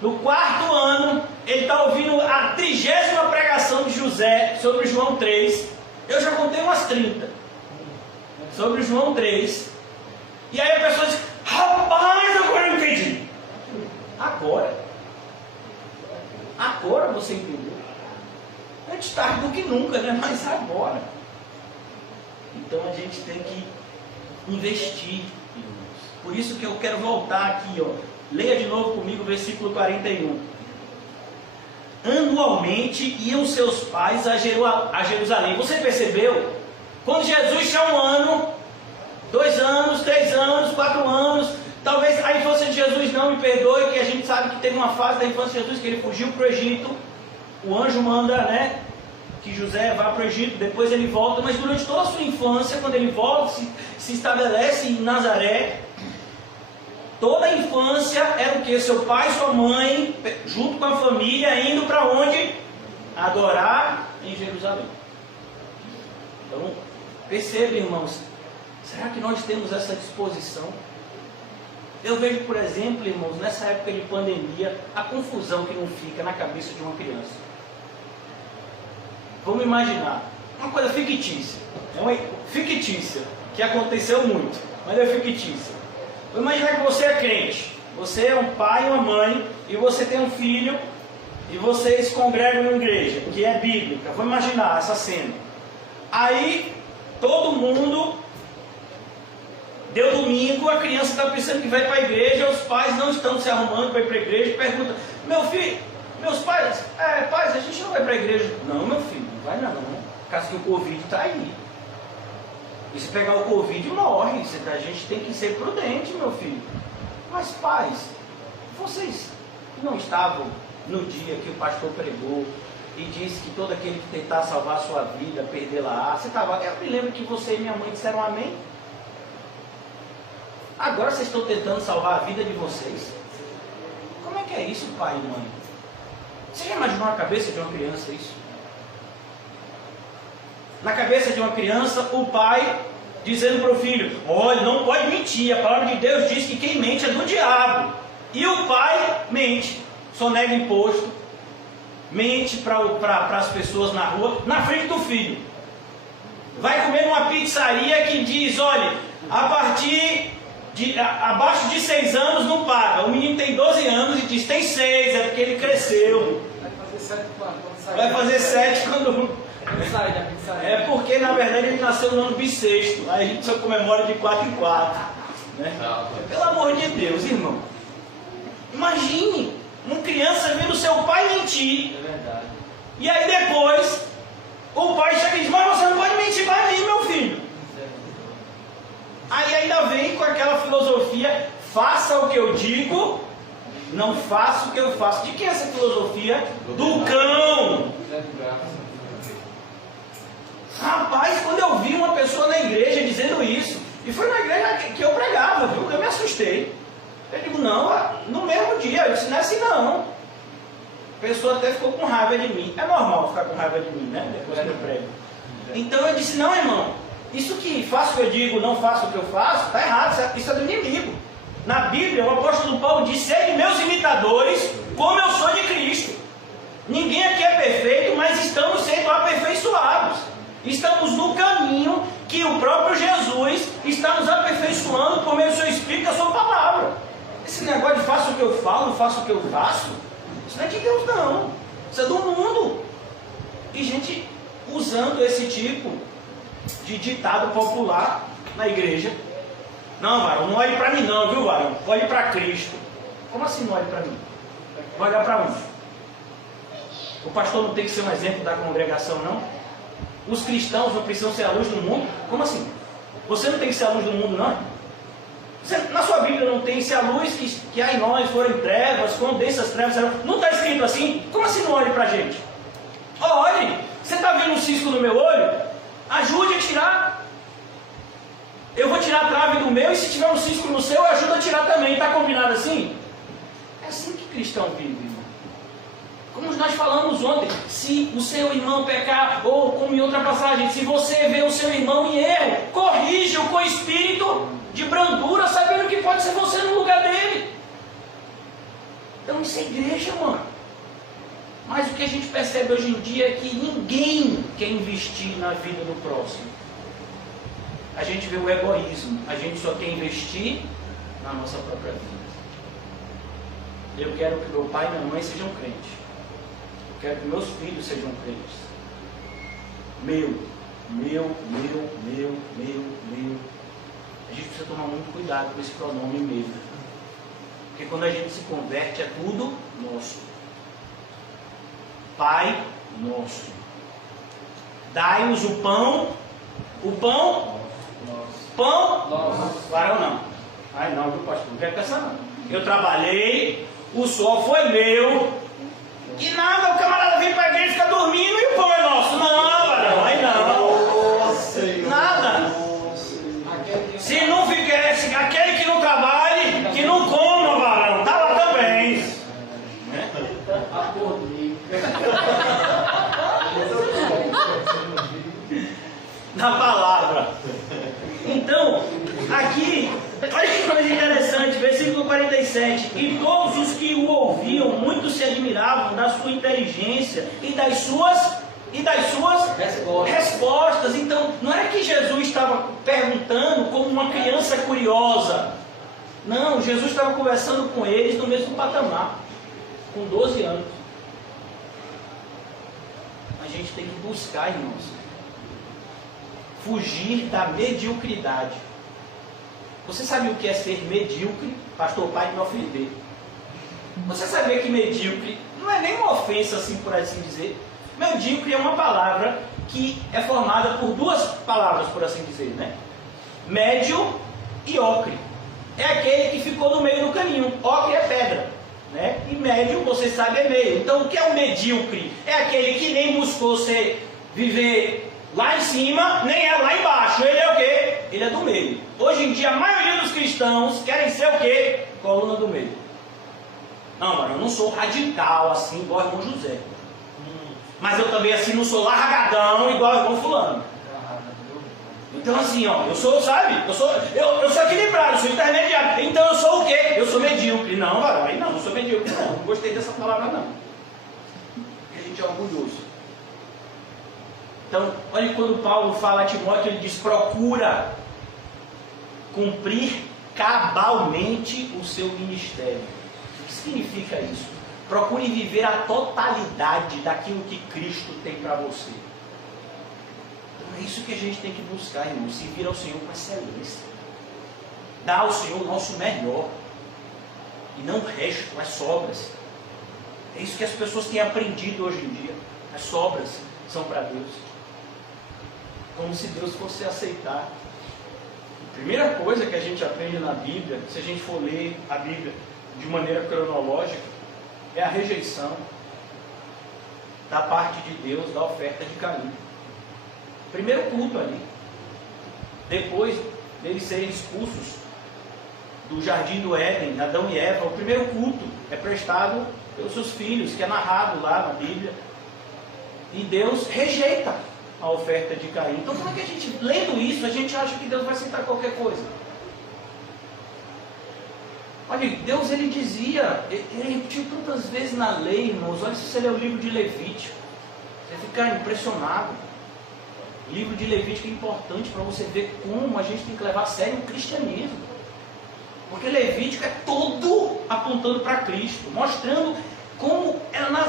No 4º ano, ele está ouvindo a 30ª pregação de José sobre João 3. Eu já contei umas 30 sobre João 3. E aí a pessoa diz: rapaz, agora eu entendi. Agora você entendeu. Antes tarde do que nunca, né? Mas agora. Então a gente tem que investir, irmãos. Por isso que eu quero voltar aqui, ó. Leia de novo comigo o versículo 41. Anualmente iam seus pais a Jerusalém. Você percebeu? Quando Jesus tinha 1 ano, 2 anos, 3 anos, 4 anos, talvez a infância de Jesus, não me perdoe, que a gente sabe que teve uma fase da infância de Jesus que ele fugiu para o Egito. O anjo manda, que José vá para o Egito, depois ele volta, mas durante toda a sua infância, quando ele volta, se estabelece em Nazaré. Toda a infância era o que? Seu pai e sua mãe, junto com a família, indo para onde? Adorar em Jerusalém. Então, perceba, irmãos, será que nós temos essa disposição? Eu vejo, por exemplo, irmãos, nessa época de pandemia, a confusão que não fica na cabeça de uma criança. Vamos imaginar, uma coisa fictícia, que aconteceu muito, mas é fictícia. Vou imaginar que você é crente, você é um pai e uma mãe, e você tem um filho, e vocês congregam na igreja, que é bíblica. Vou imaginar essa cena. Aí, todo mundo, deu domingo, a criança está pensando que vai para a igreja, os pais não estão se arrumando para ir para a igreja, pergunta: meu filho, meus pais, pais, a gente não vai para a igreja. Não, meu filho, não vai não, por causa que o Covid está aí. E se pegar o Covid, morre. A gente tem que ser prudente, meu filho. Mas pais, vocês que não estavam no dia que o pastor pregou e disse que todo aquele que tentar salvar a sua vida, perdê-la. Eu me lembro que você e minha mãe disseram amém. Agora vocês estão tentando salvar a vida de vocês. Como é que é isso, pai e mãe? Você já imaginou a cabeça de uma criança isso? Na cabeça de uma criança, o pai dizendo para o filho: olha, não pode mentir, a palavra de Deus diz que quem mente é do diabo. E o pai mente, sonega imposto, mente para as pessoas na rua, na frente do filho. Vai comer numa pizzaria que diz: olha, abaixo de 6 anos não paga. O menino tem 12 anos e diz: tem 6, é porque ele cresceu. Vai fazer 7 quando sair. Vai fazer 7 quando sai da pizzaria. É porque na verdade ele nasceu no ano bissexto. Aí a gente só comemora de 4 em 4. Né? Pelo amor de Deus, irmão. Imagine uma criança vendo seu pai mentir. É verdade. E aí depois o pai chega e diz: mas você não pode mentir para mim, meu filho. Aí ainda vem com aquela filosofia: faça o que eu digo, não faça o que eu faço. De quem é essa filosofia? Do cão. Rapaz, quando eu vi uma pessoa na igreja dizendo isso, e foi na igreja que eu pregava, viu? Eu me assustei. Eu digo: não, no mesmo dia. Eu disse: não é assim não. A pessoa até ficou com raiva de mim. É normal ficar com raiva de mim, né? Depois que eu prego. Então eu disse: não, irmão, isso que faço o que eu digo, não faço o que eu faço, está errado, isso é do inimigo. Na Bíblia, o apóstolo Paulo diz: sede meus imitadores, como eu sou de Cristo. Ninguém aqui é perfeito, mas estamos sendo aperfeiçoados. Estamos no caminho que o próprio Jesus está nos aperfeiçoando por meio do seu Espírito e da sua palavra. Esse negócio de faço o que eu falo, faço o que eu faço, isso não é de Deus não. Isso é do mundo. E gente usando esse tipo de ditado popular na igreja. Não, varão, não olhe para mim não, viu, varão? Olhe para Cristo. Como assim não olhe para mim? Vai olhar para onde? O pastor não tem que ser um exemplo da congregação, não? Os cristãos não precisam ser a luz do mundo? Como assim? Você não tem que ser a luz do mundo, não? Na sua Bíblia não tem: se a luz que há em nós forem trevas, quando dessas trevas serão... Não está escrito assim? Como assim não olhe para a gente? Olhe! Você está vendo um cisco no meu olho? Ajude a tirar. Eu vou tirar a trave do meu, e se tiver um cisco no seu, eu ajudo a tirar também. Está combinado assim? É assim que cristão vive, irmão. Como nós falamos ontem, se o seu irmão pecar, ou como em outra passagem, se você vê o seu irmão em erro, corrija-o com espírito de brandura, sabendo que pode ser você no lugar dele. Então isso é igreja, mano. Mas o que a gente percebe hoje em dia é que ninguém quer investir na vida do próximo. A gente vê o egoísmo, a gente só quer investir na nossa própria vida. Eu quero que meu pai e minha mãe sejam crentes. Eu quero que meus filhos sejam crentes. Meu. A gente precisa tomar muito cuidado com esse pronome meu. Porque quando a gente se converte, é tudo nosso. Pai nosso. Dai-nos o pão. O pão? Pão? Nosso. Varão não. Ai não, viu, pastor? Não quero pensar não. Eu trabalhei, o sol foi meu. E nada, o camarada vem para a igreja e fica dormindo e o pão é nosso. Não, varão, aí não. Nada. Se não ficar, aquele que não trabalhe, que não coma, varão. Tá lá também. Na palavra. Então, aqui, olha que coisa interessante, versículo 47. E todos os que o ouviam muito se admiravam da sua inteligência e das suas respostas. Então, não é que Jesus estava perguntando como uma criança curiosa. Não, Jesus estava conversando com eles no mesmo patamar, com 12 anos. A gente tem que buscar, irmãos, fugir da mediocridade. Você sabe o que é ser medíocre? Pastor, pai, me ofender. Você sabia que medíocre não é nem uma ofensa, assim, por assim dizer. Medíocre é uma palavra que é formada por duas palavras, por assim dizer, né? Médio e ocre. É aquele que ficou no meio do caminho. Ocre é pedra. né? E médio, você sabe, é meio. Então, o que é o medíocre? É aquele que nem buscou viver lá em cima, nem é lá embaixo. Ele é o quê? Ele é do meio. Hoje em dia, a maioria dos cristãos querem ser o quê? Coluna do meio. Não, mano, eu não sou radical assim, igual o irmão José. Mas eu também assim não sou largadão igual o irmão fulano. Então assim, ó, eu sou, sabe? Eu sou equilibrado, eu sou intermediário. Então eu sou o quê? Eu sou medíocre. Não, varão, aí não sou medíocre não. Não gostei dessa palavra não. Porque a gente é orgulhoso. Então, olha quando Paulo fala a Timóteo, ele diz, procura cumprir cabalmente o seu ministério. O que significa isso? Procure viver a totalidade daquilo que Cristo tem para você. Então é isso que a gente tem que buscar, irmão. Servir ao Senhor com excelência. Dar ao Senhor o nosso melhor. E não o resto, as sobras. É isso que as pessoas têm aprendido hoje em dia. As sobras são para Deus. Como se Deus fosse aceitar. A primeira coisa que a gente aprende na Bíblia, se a gente for ler a Bíblia de maneira cronológica, é a rejeição da parte de Deus da oferta de Caim. Primeiro culto ali. Depois deles serem expulsos do jardim do Éden, Adão e Eva, o primeiro culto é prestado pelos seus filhos, que é narrado lá na Bíblia. E Deus rejeita a oferta de Caim. Então como é que a gente, lendo isso, a gente acha que Deus vai aceitar qualquer coisa? Olha, Deus ele dizia, ele repetiu tantas vezes na lei, irmãos. Olha se você ler o livro de Levítico, você vai ficar impressionado. O livro de Levítico é importante para você ver como a gente tem que levar a sério o cristianismo. Porque Levítico é todo apontando para Cristo, mostrando como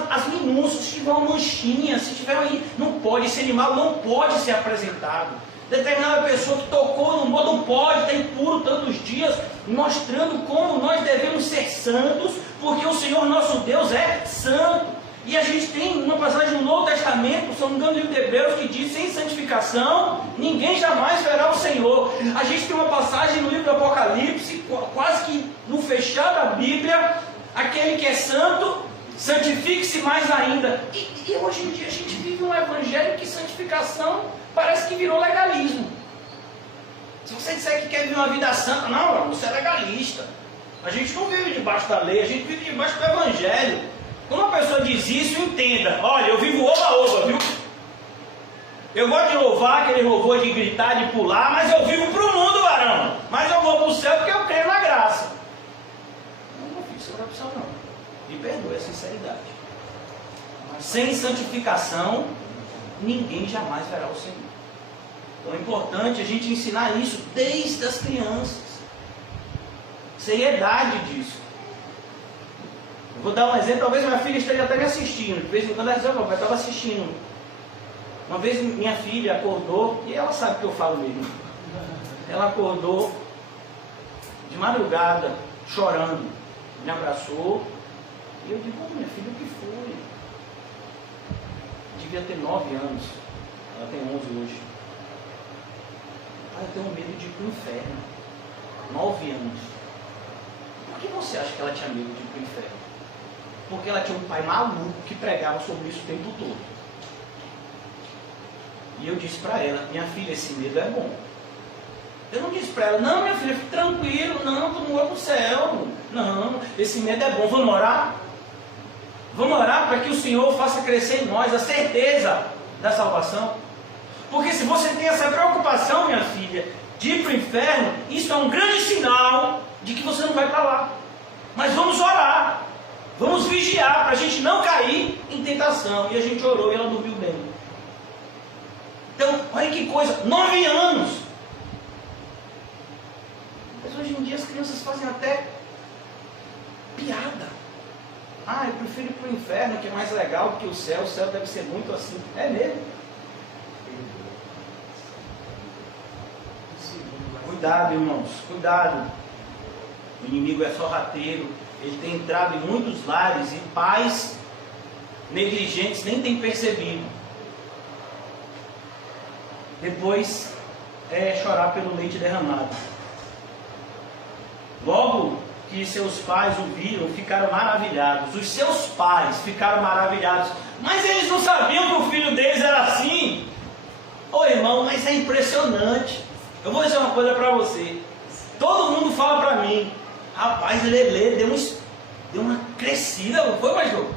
as minúcias, se tiver uma manchinha, se tiver aí, não pode, esse animal não pode ser apresentado. Determinada pessoa que tocou no modo não pode, está impuro tantos dias, mostrando como nós devemos ser santos, porque o Senhor nosso Deus é santo. E a gente tem uma passagem no Novo Testamento, se não me engano, no livro de Hebreus, que diz, sem santificação, ninguém jamais verá o Senhor. A gente tem uma passagem no livro do Apocalipse, quase que no fechar da Bíblia, aquele que é santo, santifique-se mais ainda. E hoje em dia a gente vive um evangelho que santificação parece que virou legalismo. Se você disser que quer viver uma vida santa, não, você é legalista. A gente não vive debaixo da lei, a gente vive debaixo do evangelho. Quando uma pessoa diz isso, entenda. Olha, eu vivo oba-oba, viu? Eu gosto de louvar, aquele louvor de gritar, de pular, mas eu vivo para o mundo, varão. Mas eu vou para o céu porque eu creio na graça. Não, meu filho, isso não é opção não. Me perdoe a sinceridade. Mas sem santificação, ninguém jamais verá o Senhor. Então é importante a gente ensinar isso desde as crianças. Seriedade disso. Eu vou dar um exemplo, talvez minha filha esteja até me assistindo. De vez em quando ela diz, papai, estava assistindo. Uma vez minha filha acordou, e ela sabe que eu falo mesmo. Ela acordou de madrugada, chorando. Me abraçou. E eu digo, minha filha, o que foi? Devia ter 9 anos. Ela tem 11 hoje. Eu tenho medo de ir para o inferno. 9 anos. Por que você acha que ela tinha medo de ir para o inferno? Porque ela tinha um pai maluco que pregava sobre isso o tempo todo. E eu disse para ela, minha filha, esse medo é bom. Eu não disse para ela, não, minha filha, fique tranquilo, não, tu não vai para o céu. Não, esse medo é bom. Vamos orar? Vamos orar para que o Senhor faça crescer em nós a certeza da salvação. Porque se você tem essa preocupação, minha filha, de ir para o inferno, isso é um grande sinal de que você não vai para lá. Mas vamos orar. Vamos vigiar para a gente não cair em tentação. E a gente orou e ela dormiu bem. Então, olha que coisa, 9 anos. Mas hoje em dia as crianças fazem até piada. Ah, eu prefiro ir para o inferno, que é mais legal do que o céu deve ser muito assim. É mesmo? Cuidado, irmãos, cuidado. O inimigo é sorrateiro. Ele tem entrado em muitos lares e pais negligentes nem têm percebido. Depois é chorar pelo leite derramado. Logo que seus pais o viram, ficaram maravilhados. Os seus pais ficaram maravilhados. Mas eles não sabiam que o filho deles era assim. Ô irmão, mas é impressionante. Eu vou dizer uma coisa para você. Todo mundo fala para mim, rapaz, Lelê deu uma crescida, não foi, mais novo?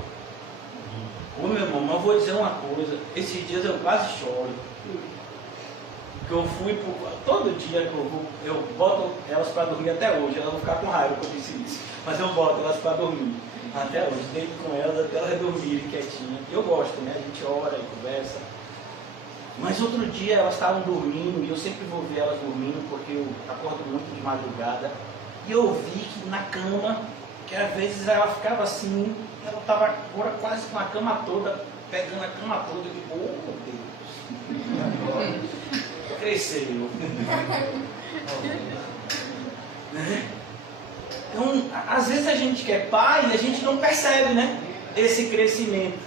Ô meu irmão, mas eu vou dizer uma coisa. Esses dias eu quase choro. Que eu fui todo dia que eu boto elas para dormir até hoje. Elas vão ficar com raiva que eu disse isso. Mas eu boto elas para dormir. Até hoje, deito com elas até elas dormirem quietinhas. Eu gosto, né? A gente ora e conversa. Mas outro dia elas estavam dormindo, e eu sempre vou ver elas dormindo, porque eu acordo muito de madrugada. E eu vi que na cama, que às vezes ela ficava assim, ela estava agora quase com a cama toda, pegando a cama toda, e oh meu Deus, cresceu. Então, às vezes a gente que é pai, a gente não percebe, né, esse crescimento.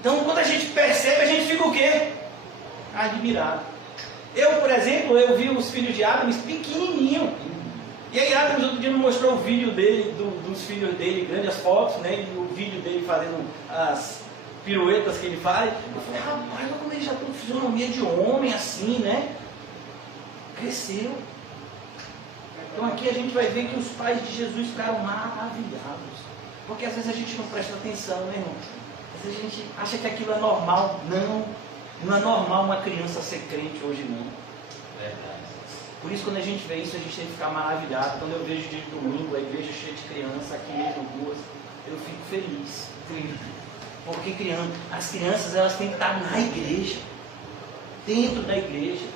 Então, quando a gente percebe, a gente fica o quê? Admirado. Eu, por exemplo, eu vi os filhos de Adams pequenininho. E aí Adams outro dia me mostrou o vídeo dele, dos filhos dele, grandes fotos, né? E o vídeo dele fazendo as piruetas que ele faz. Eu falei, rapaz, olha como ele já tem fisionomia de homem assim, né? Cresceu. Então aqui a gente vai ver que os pais de Jesus ficaram maravilhados. Porque às vezes a gente não presta atenção, né, irmão? Às vezes a gente acha que aquilo é normal. Não é normal uma criança ser crente hoje, não. Verdade. Por isso, quando a gente vê isso, a gente tem que ficar maravilhado. Quando eu vejo dia de domingo, a igreja cheia de crianças aqui mesmo, ruas, eu fico feliz. Porque as crianças, elas têm que estar na igreja, dentro da igreja.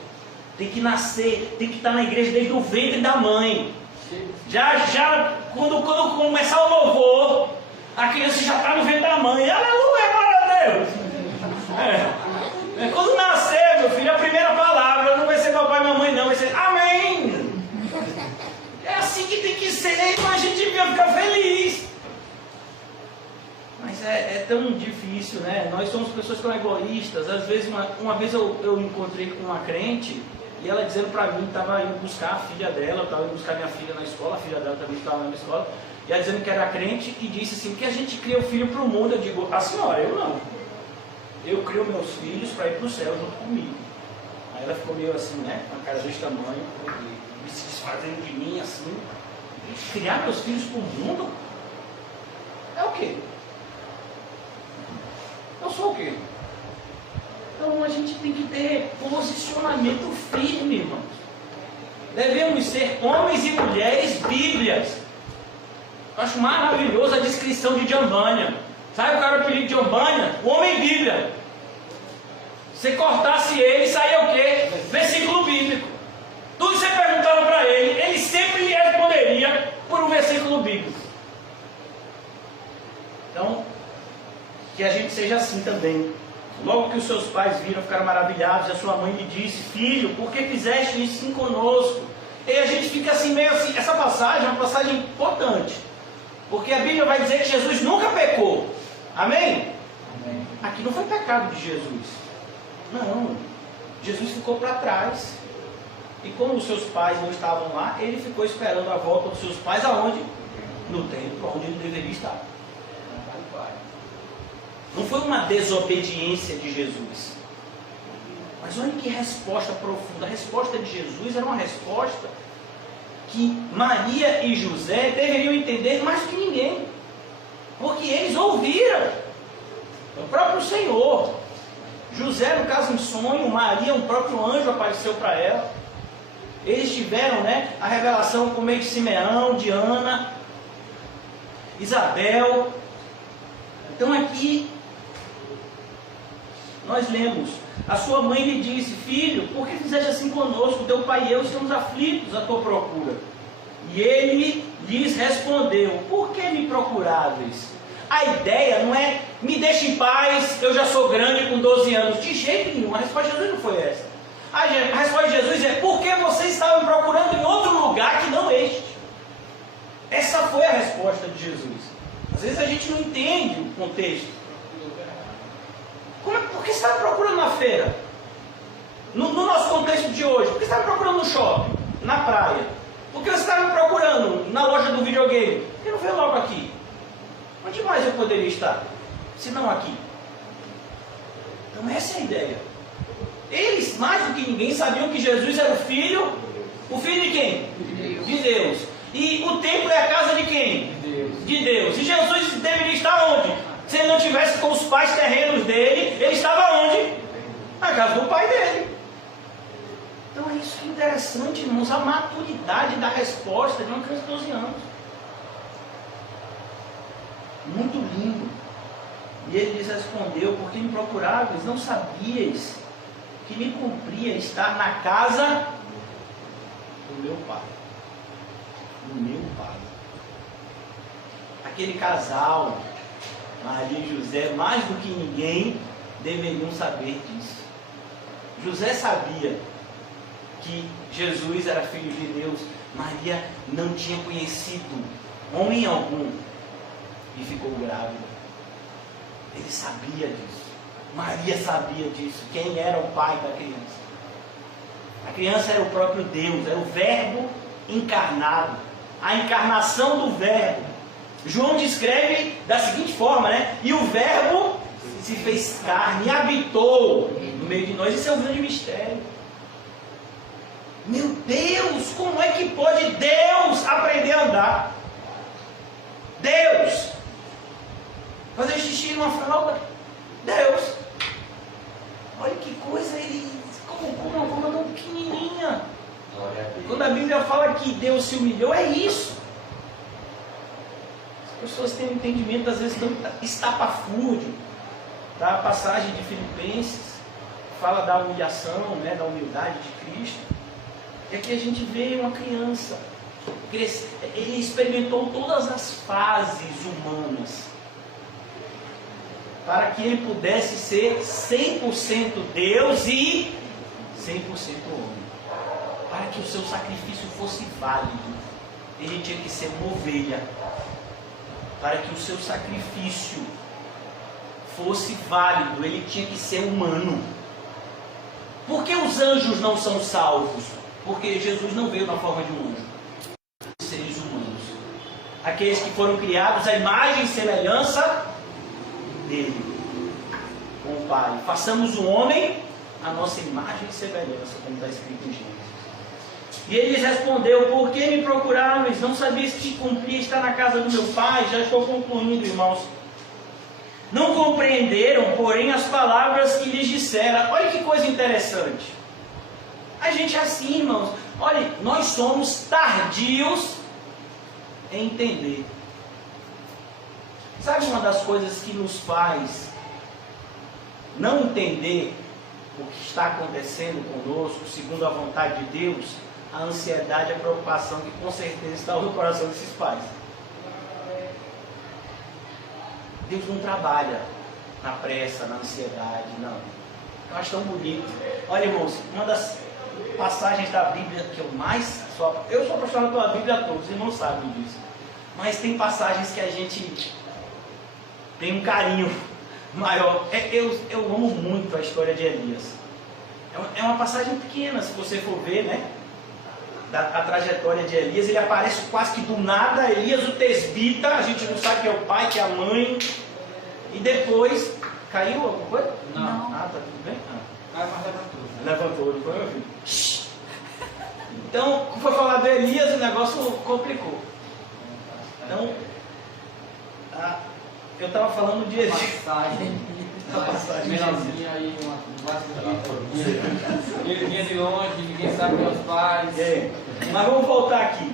Tem que nascer, tem que estar na igreja desde o ventre da mãe. Já quando começar o louvor, a criança já está no ventre da mãe. Aleluia, glória a Deus. Quando nascer, meu filho, a primeira palavra não vai ser papai e mamãe, não, vai ser amém. É assim que tem que ser, então a gente devia ficar feliz. Mas é tão difícil, né? Nós somos pessoas tão egoístas. Às vezes, uma vez eu encontrei com uma crente, e ela dizendo para mim, estava indo buscar a filha dela, eu estava indo buscar minha filha na escola, a filha dela também estava na escola, e ela dizendo que era crente, e disse assim, que a gente cria o filho para o mundo. Eu digo, a senhora, eu não. Eu crio meus filhos para ir para o céu junto comigo. Aí ela ficou meio assim, né? Com a cara desse tamanho, se desfazendo de mim assim. Criar meus filhos para o mundo? É o quê? Eu sou o quê? Então a gente tem que ter posicionamento firme, irmãos. Devemos ser homens e mulheres bíblias. Eu acho maravilhosa a descrição de John Bunyan. Sabe o cara o apelido de John Bunyan? O homem bíblia. Se cortasse ele, saía o quê? Versículo bíblico. Tudo que você perguntava para ele, ele sempre lhe responderia por um versículo bíblico. Então, que a gente seja assim também. Logo que os seus pais viram, ficaram maravilhados, e a sua mãe lhe disse, filho, por que fizeste isso assim conosco? E a gente fica assim, meio assim, essa passagem é uma passagem importante. Porque a Bíblia vai dizer que Jesus nunca pecou. Amém? Amém. Aqui não foi pecado de Jesus. Não. Jesus ficou para trás. E como os seus pais não estavam lá, ele ficou esperando a volta dos seus pais aonde? No templo, onde ele deveria estar. Não foi uma desobediência de Jesus. Mas olha que resposta profunda. A resposta de Jesus era uma resposta que Maria e José deveriam entender mais do que ninguém. Porque eles ouviram o próprio Senhor. José, no caso, em sonho. Maria, um próprio anjo apareceu para ela. Eles tiveram, né, a revelação por meio de Simeão, de Ana, Isabel. Então aqui nós lemos, a sua mãe lhe disse, filho, por que fizeste assim conosco? Teu pai e eu estamos aflitos à tua procura. E ele lhes respondeu, por que me procuráveis? A ideia não é, me deixe em paz, eu já sou grande com 12 anos. De jeito nenhum, a resposta de Jesus não foi essa. A resposta de Jesus é, por que vocês estavam procurando em outro lugar que não este? Essa foi a resposta de Jesus. Às vezes a gente não entende o contexto. Por que você estava procurando na feira? No nosso contexto de hoje, por que você estava procurando no shopping? Na praia? Por que você está me procurando na loja do videogame? Por que não veio logo aqui? Onde mais eu poderia estar? Se não aqui. Então essa é a ideia. Eles, mais do que ninguém, sabiam que Jesus era o filho de quem? De Deus. E o templo é a casa de quem? De Deus. E Jesus deveria estar onde? Se ele não estivesse com os pais terrenos dele, ele estava onde? Na casa do pai dele. Então é isso que é interessante, irmãos, a maturidade da resposta de uma criança de 12 anos. Muito lindo. E ele lhes respondeu: porque me procuráveis, não sabias que me cumpria estar na casa do meu pai. Do meu pai. Aquele casal, Maria e José, mais do que ninguém, deveriam saber disso. José sabia que Jesus era filho de Deus. Maria não tinha conhecido homem algum e ficou grávida. Ele sabia disso. Maria sabia disso. Quem era o pai da criança? A criança era o próprio Deus, era o Verbo encarnado, a encarnação do Verbo. João descreve da seguinte forma, né? E o Verbo se fez carne e habitou no meio de nós. Esse é um grande mistério. Meu Deus, como é que pode Deus aprender a andar? Deus fazer xixi numa fralda? Deus, olha que coisa, ele como uma forma tão pequenininha. Quando a Bíblia fala que Deus se humilhou, é isso. As pessoas têm um entendimento às vezes tão estapafúrdio da passagem de Filipenses, fala da humilhação, né, da humildade de Cristo. E aqui a gente vê uma criança, ele experimentou todas as fases humanas, para que ele pudesse ser 100% Deus e 100% homem. Para que o seu sacrifício fosse válido, ele tinha que ser uma ovelha. Para que o seu sacrifício fosse válido, ele tinha que ser humano. Por que os anjos não são salvos? Porque Jesus não veio na forma de um anjo. Seres humanos. Aqueles que foram criados à imagem e semelhança dele, com o Pai. Façamos o homem a nossa imagem e semelhança, como está escrito em Gênesis. E ele lhes respondeu: por que me procuraram? Não sabias que cumpria estar na casa do meu pai? Já estou concluindo, irmãos. Não compreenderam, porém, as palavras que lhes dissera. Olha que coisa interessante. A gente é assim, irmãos. Olha, nós somos tardios em entender. Sabe uma das coisas que nos faz não entender o que está acontecendo conosco, segundo a vontade de Deus? A ansiedade e a preocupação que com certeza está no coração desses pais. Deus não trabalha na pressa, na ansiedade, não. Eu acho tão bonito. Olha, irmãos, uma das passagens da Bíblia que eu mais sou... Eu sou apaixonado pela Bíblia a todos, os irmãos sabem disso. Mas tem passagens que a gente tem um carinho maior. Eu amo muito a história de Elias. É uma passagem pequena, se você for ver, né? A trajetória de Elias. Ele aparece quase que do nada. Elias, o tesbita, a gente não sabe que é o pai, que é a mãe. E depois, caiu alguma coisa? Não. Ah, tá tudo bem? Mas levantou. Levantou, não foi, meu filho? Então, quando foi falar de Elias, o negócio complicou. Então, eu estava falando de Elias. Passagem. Menorzinha aí, ele vinha de longe, ninguém sabe meus pais. Mas vamos voltar aqui.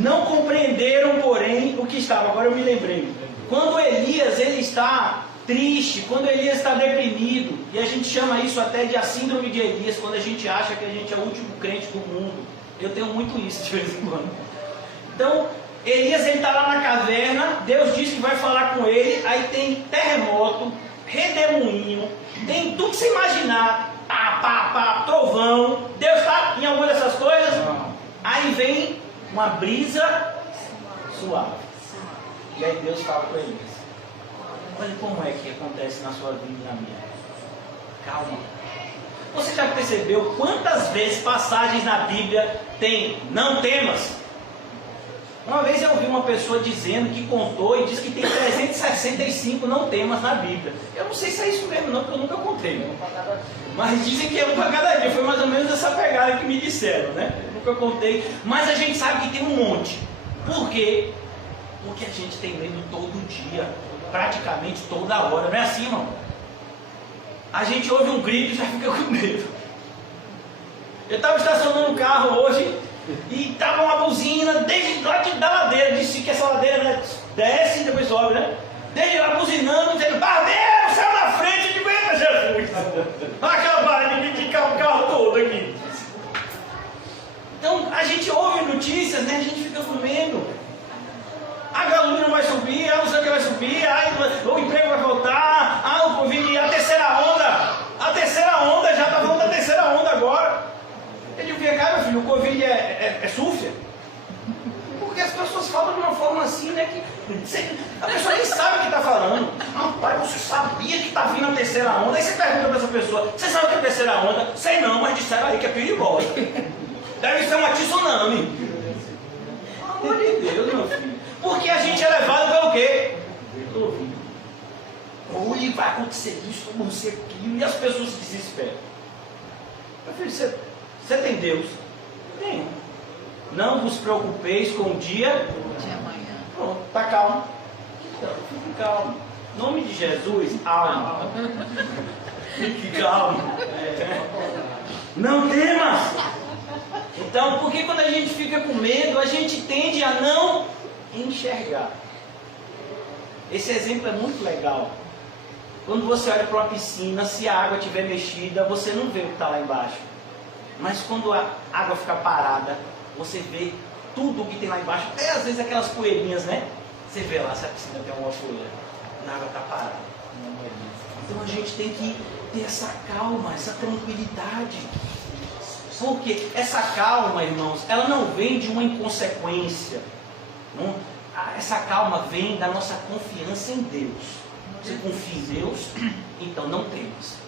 Não compreenderam, porém, o que estava. Agora eu me lembrei. Quando Elias ele está triste, quando Elias está deprimido, e a gente chama isso até de a síndrome de Elias, quando a gente acha que a gente é o último crente do mundo. Eu tenho muito isso de vez em quando. Então, Elias está lá na caverna, Deus diz que vai falar com ele, aí tem terremoto, redemoinho, tem tudo que você imaginar, trovão. Deus está em alguma dessas coisas? Aí vem uma brisa suave. E aí Deus fala com Elias: olha como é que acontece na sua vida e na minha. Calma. Você já percebeu quantas vezes passagens na Bíblia tem não temas? Uma vez eu ouvi uma pessoa dizendo que contou e disse que tem 365 não temas na Bíblia. Eu não sei se é isso mesmo não, porque eu nunca contei. Mas dizem que é um para cada dia. Foi mais ou menos essa pegada que me disseram, né? Eu nunca contei. Mas a gente sabe que tem um monte. Por quê? Porque a gente tem medo todo dia. Praticamente toda hora. Não é assim, irmão? A gente ouve um grito e já fica com medo. Eu estava estacionando um carro hoje e estava uma buzina desde lá da ladeira. Disse que essa ladeira, né, desce e depois sobe, né? Desde lá buzinando, dizendo: barbeiro, saiu na frente de Benta Jesus. Acabaram de criticar o carro todo aqui. Então a gente ouve notícias, né? A gente fica com medo. A gasolina não vai subir, não sei o que vai subir, o emprego vai voltar, o Covid, a terceira onda, já está falando da terceira onda agora. Eu digo: vem cá, meu filho, o Covid é súfia? Porque as pessoas falam de uma forma assim, né, que a pessoa nem sabe o que está falando. Rapaz, você sabia que está vindo a terceira onda? Aí você pergunta para essa pessoa: você sabe o que é a terceira onda? Sei não, mas disseram aí que é perigosa. Deve ser uma tsunami. Pelo amor de Deus, meu filho. Porque a gente é levado pelo quê? Pelo ouvido. Oi, vai acontecer isso, não sei aquilo, e as pessoas se desesperam. Meu filho, você tem Deus? Tenho. Não vos preocupeis com o dia De amanhã. Pronto, tá calmo. Então, fique calmo. Em nome de Jesus, alma. Fique calmo. Não temas. Então, porque quando a gente fica com medo, a gente tende a não enxergar. Esse exemplo é muito legal. Quando você olha para uma piscina, se a água estiver mexida, você não vê o que está lá embaixo. Mas quando a água fica parada, você vê tudo o que tem lá embaixo. Até às vezes aquelas poeirinhas, né? Você vê lá se a piscina tem uma poeira. A água está parada. Então a gente tem que ter essa calma, essa tranquilidade. Porque essa calma, irmãos, ela não vem de uma inconsequência. Não? Essa calma vem da nossa confiança em Deus. Você confia em Deus, então não temas.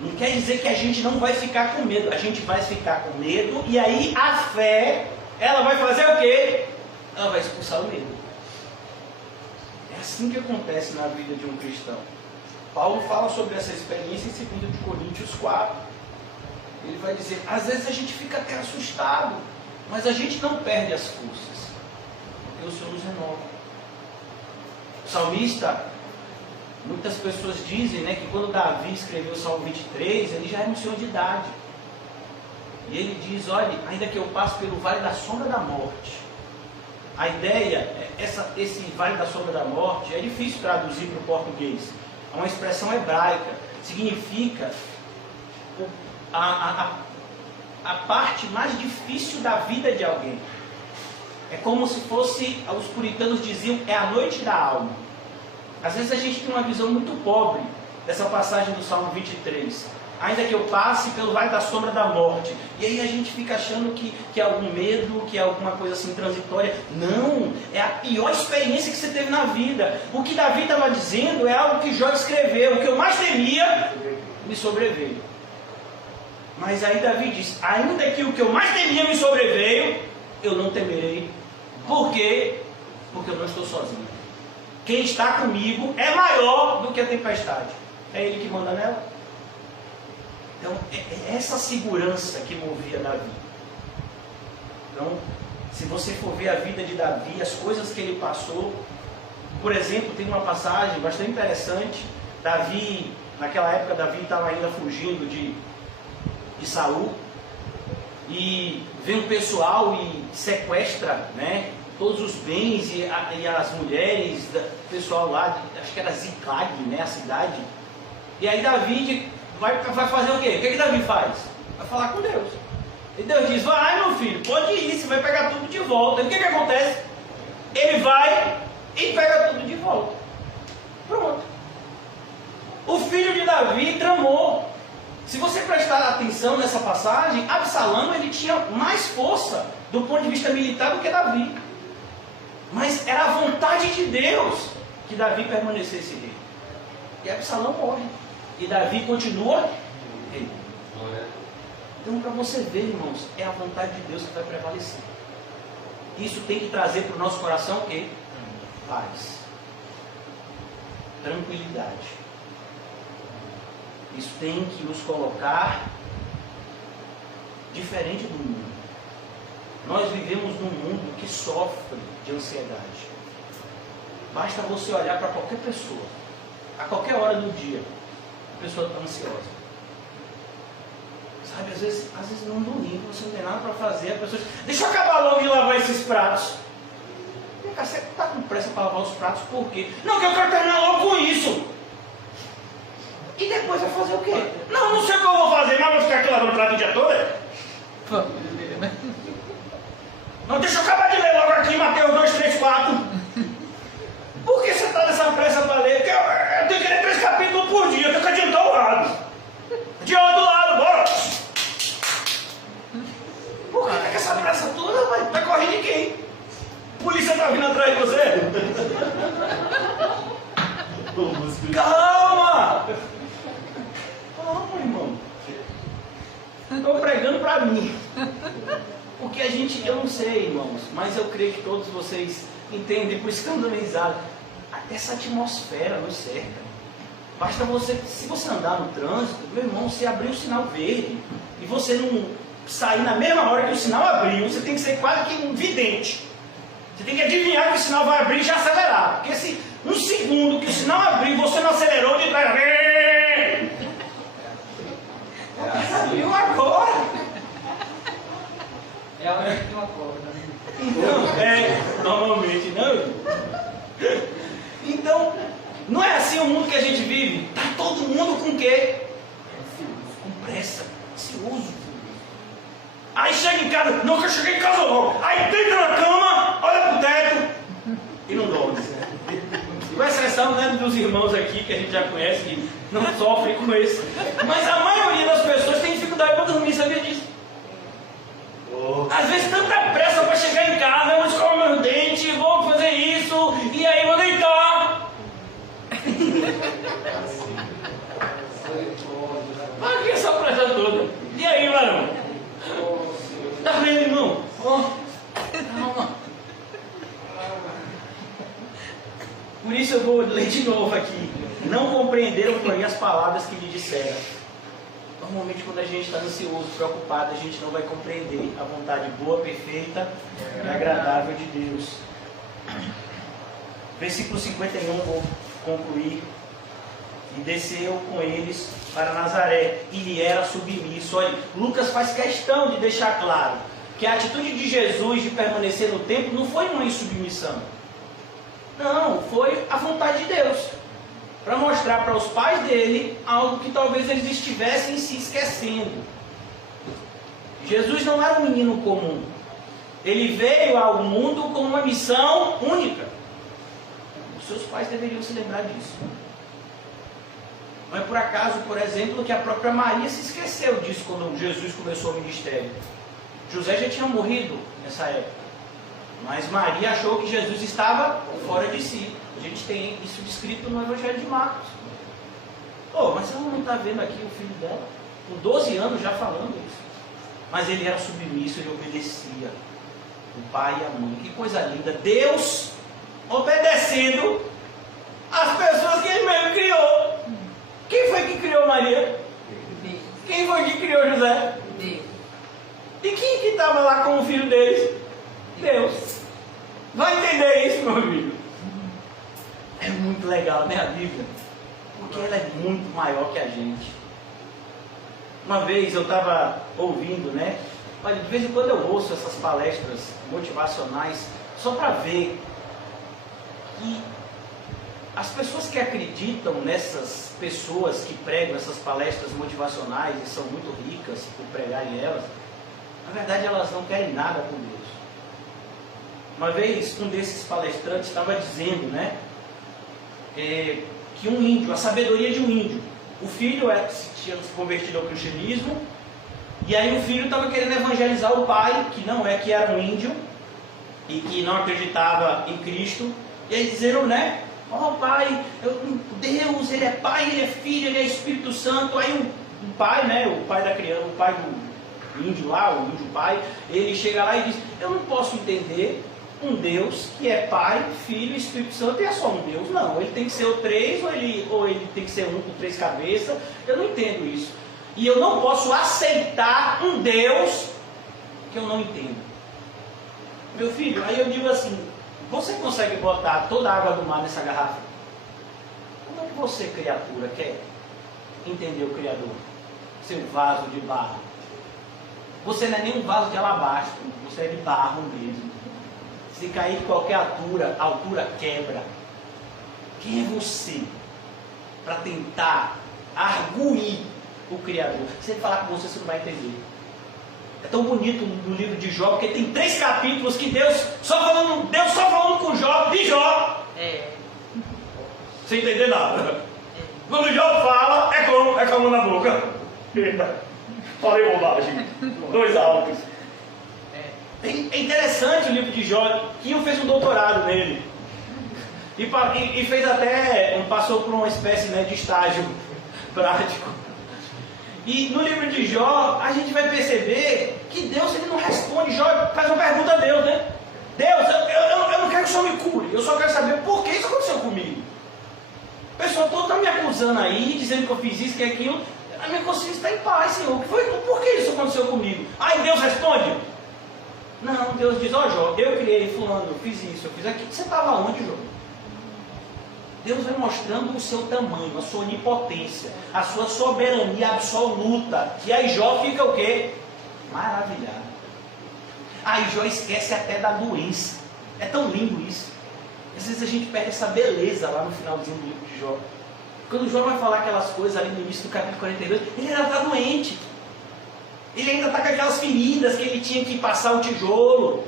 Não quer dizer que a gente não vai ficar com medo. A gente vai ficar com medo e aí a fé, ela vai fazer o quê? Ela vai expulsar o medo. É assim que acontece na vida de um cristão. Paulo fala sobre essa experiência em 2 Coríntios 4. Ele vai dizer: às vezes a gente fica até assustado, mas a gente não perde as forças, porque o Senhor nos renova. O salmista, muitas pessoas dizem, né, que quando Davi escreveu o Salmo 23, ele já era um senhor de idade. E ele diz: olha, ainda que eu passe pelo vale da sombra da morte. A ideia, esse vale da sombra da morte, é difícil traduzir para o português. É uma expressão hebraica, significa a parte mais difícil da vida de alguém. É como se fosse, os puritanos diziam, é a noite da alma. Às vezes a gente tem uma visão muito pobre dessa passagem do Salmo 23. Ainda que eu passe pelo vale da sombra da morte. E aí a gente fica achando que é algum medo, que é alguma coisa assim transitória. Não, é a pior experiência que você teve na vida. O que Davi estava dizendo é algo que Jó escreveu. O que eu mais temia me sobreveio. Mas aí Davi diz: ainda que o que eu mais temia me sobreveio, eu não temerei. Por quê? Porque eu não estou sozinho. Quem está comigo é maior do que a tempestade. É Ele que manda nela. Então, é essa segurança que movia Davi. Então, se você for ver a vida de Davi, as coisas que ele passou, por exemplo, tem uma passagem bastante interessante. Davi, naquela época, Davi estava ainda fugindo de Saul, e vem um pessoal e sequestra, né, todos os bens e as mulheres, o pessoal lá, acho que era Ziclag, né, a cidade. E aí Davi vai fazer o quê? O que Davi faz? Vai falar com Deus. E Deus diz: vai, meu filho, pode ir, você vai pegar tudo de volta. E o que acontece? Ele vai e pega tudo de volta. Pronto. O filho de Davi tramou. Se você prestar atenção nessa passagem, Absalão, ele tinha mais força do ponto de vista militar do que Davi. Mas era a vontade de Deus que Davi permanecesse rei. E Absalão morre. E Davi continua Ei. Então, para você ver, irmãos, é a vontade de Deus que vai prevalecer. Isso tem que trazer para o nosso coração o quê? Paz. Tranquilidade. Isso tem que nos colocar diferente do mundo. Nós vivemos num mundo que sofre de ansiedade. Basta você olhar para qualquer pessoa, a qualquer hora do dia, a pessoa está ansiosa. Sabe, às vezes num domingo você não tem nada para fazer, a pessoa diz, deixa eu acabar logo de lavar esses pratos. Vem cá, você está com pressa para lavar os pratos por quê? Não, que eu quero terminar logo com isso. E depois vai fazer o quê? Não sei o que eu vou fazer, mas vou ficar aqui lavando prato o dia todo. Não, deixa eu acabar de ler logo aqui, Mateus 2, 3, 4. Por que você está nessa pressa para ler? Porque eu tenho que ler 3 capítulos por dia, eu tenho que adiantar o lado. Adianta do lado, bora! Por que tá com essa pressa toda? Vai correr de quem? A polícia está vindo atrás de você? Calma! Calma, irmão. Estou pregando para mim. Porque eu não sei, irmãos, mas eu creio que todos vocês entendem, por isso que eu ando risada. Essa atmosfera nos cerca. Basta você, se você andar no trânsito, meu irmão, você abrir o sinal verde e você não sair na mesma hora que o sinal abriu, você tem que ser quase que um vidente. Você tem que adivinhar que o sinal vai abrir e já acelerar. Porque se um segundo que o sinal abriu, você não acelerou de trás. Abriu agora. Ela não tem uma corda. Então, normalmente não. Então, não é assim o mundo que a gente vive. Está todo mundo com o quê? Com pressa, ansioso. Aí chega em casa, não que eu cheguei em casa logo. Aí deita na cama, olha pro teto e não dorme. Com exceção, né, dos irmãos aqui que a gente já conhece, que não sofrem com isso. Mas a maioria das pessoas tem dificuldade para dormir, sabia disso? Às vezes tanta pressa para chegar em casa, eu vou escovar meus dentes, vou fazer isso, e aí vou deitar. Para que essa pressa toda? E aí, varão? Tá vendo, irmão? Calma. Por isso eu vou ler de novo aqui. Não compreenderam, porém, as palavras que lhe disseram. Normalmente quando a gente está ansioso, preocupado, a gente não vai compreender a vontade boa, perfeita e agradável de Deus. Versículo 51, vou concluir. E desceu com eles para Nazaré, e lhe era submisso. Olha, Lucas faz questão de deixar claro que a atitude de Jesus de permanecer no templo não foi uma insubmissão. Não, foi a vontade de Deus. Para mostrar para os pais dele algo que talvez eles estivessem se esquecendo. Jesus não era um menino comum. Ele veio ao mundo com uma missão única. Os seus pais deveriam se lembrar disso. Não é por acaso, por exemplo, que a própria Maria se esqueceu disso quando Jesus começou o ministério. José já tinha morrido nessa época. Mas Maria achou que Jesus estava fora de si. A gente tem isso descrito no Evangelho de Marcos. Mas ela não está vendo aqui o filho dela? Com 12 anos já falando isso. Mas ele era submisso, ele obedecia. O pai e a mãe. Que coisa linda. Deus obedecendo as pessoas que ele mesmo criou. Quem foi que criou Maria? Deus. Quem foi que criou José? Deus. E quem que estava lá com o filho deles? Deus. Vai entender isso, meu amigo? É muito legal, né, a Bíblia? Porque ela é muito maior que a gente. Uma vez eu estava ouvindo, né? Olha, de vez em quando eu ouço essas palestras motivacionais só para ver que as pessoas que acreditam nessas pessoas que pregam essas palestras motivacionais e são muito ricas por pregarem elas, na verdade elas não querem nada com Deus. Uma vez um desses palestrantes estava dizendo, né, que um índio, a sabedoria de um índio, o filho tinha se convertido ao cristianismo, e aí o filho estava querendo evangelizar o pai, que era um índio, e que não acreditava em Cristo, e aí dizendo, né, pai, Deus, Ele é Pai, Ele é Filho, Ele é Espírito Santo. Aí um pai, né, o pai da criança, o pai do índio lá, o índio pai, ele chega lá e diz, eu não posso entender um Deus que é Pai, Filho e Espírito Santo e é só um Deus. Não, ele tem que ser o três ou ele tem que ser um com três cabeças. Eu não entendo isso. E eu não posso aceitar um Deus que eu não entendo. Meu filho, aí eu digo assim, você consegue botar toda a água do mar nessa garrafa? Como é que você, criatura, quer entender o Criador? Seu vaso de barro. Você não é nem um vaso de alabastro, você é de barro mesmo. Se cair de qualquer altura, a altura quebra. Quem é você para tentar arguir o Criador? Se ele falar com você, você não vai entender. É tão bonito no livro de Jó, porque tem 3 capítulos que Deus só falando com Jó, de Jó. Sem entender nada. Quando Jó fala, é com a mão na boca. Eita, falei bobagem. 2 altos. É interessante o livro de Jó, que eu fez um doutorado nele. E fez até, passou por uma espécie, né, de estágio prático. E no livro de Jó, a gente vai perceber que Deus, ele não responde. Jó faz uma pergunta a Deus, né? Deus, eu não quero que o Senhor me cure, eu só quero saber por que isso aconteceu comigo. O pessoal todo está me acusando aí, dizendo que eu fiz isso, que aquilo. A minha consciência está em paz, Senhor. Por que isso aconteceu comigo? Aí Deus responde. Não, Deus diz, ó Jó, eu criei fulano, eu fiz isso, eu fiz aquilo. Você estava onde, Jó? Deus vai mostrando o seu tamanho, a sua onipotência, a sua soberania absoluta. E aí Jó fica o quê? Maravilhado. Aí Jó esquece até da doença. É tão lindo isso. Às vezes a gente perde essa beleza lá no finalzinho do livro de Jó. Quando Jó vai falar aquelas coisas ali no início do capítulo 42, ele ainda está doente. Ele ainda está com aquelas feridas que ele tinha que passar o tijolo.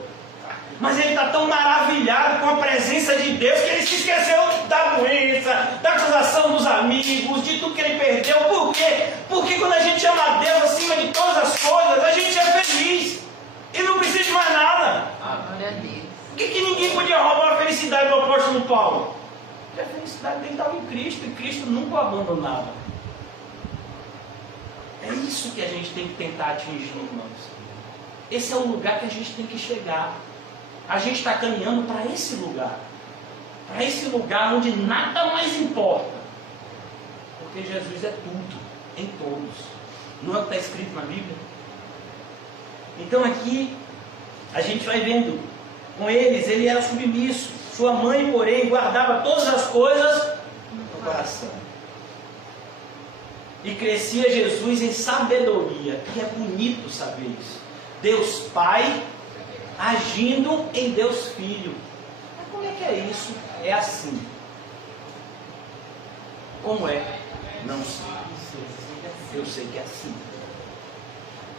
Mas ele está tão maravilhado com a presença de Deus que ele se esqueceu da doença, da acusação dos amigos, de tudo que ele perdeu. Por quê? Porque quando a gente ama a Deus acima de todas as coisas, a gente é feliz. E não precisa de mais nada. Por que ninguém podia roubar a felicidade do apóstolo Paulo? Porque a felicidade dele estava em Cristo, e Cristo nunca o abandonava. É isso que a gente tem que tentar atingir, irmãos. Esse é o lugar que a gente tem que chegar. A gente está caminhando para esse lugar. Para esse lugar onde nada mais importa. Porque Jesus é tudo, em todos. Não é o que está escrito na Bíblia? Então aqui, a gente vai vendo. Com eles, ele era submisso. Sua mãe, porém, guardava todas as coisas no coração. E crescia Jesus em sabedoria. E é bonito saber isso. Deus Pai agindo em Deus Filho. Mas como é que é isso? É assim. Como é? Não sei. Eu sei que é assim.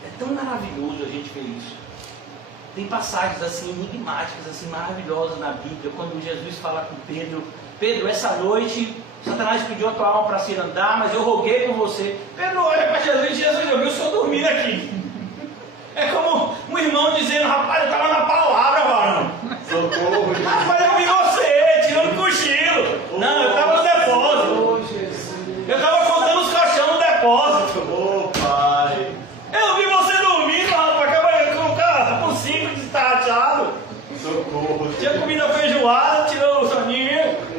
É tão maravilhoso a gente ver isso. Tem passagens assim enigmáticas, assim maravilhosas na Bíblia, quando Jesus fala com Pedro: Pedro, essa noite Satanás pediu a tua alma para se andar, mas eu roguei por você. Pedro olha para Jesus e Jesus, eu vi o senhor dormindo aqui. É como um irmão dizendo: rapaz, eu estava na palavra, varão. Socorro, Jesus. Rapaz, eu vi você tirando cochilo. Não, eu estava no depósito. Eu estava contando os caixões no depósito. Ô Pai. Eu vi você dormindo, rapaz, acabou com o carro por simples, estarrachado. Socorro. Tinha comida feijoada, tirou o soninho.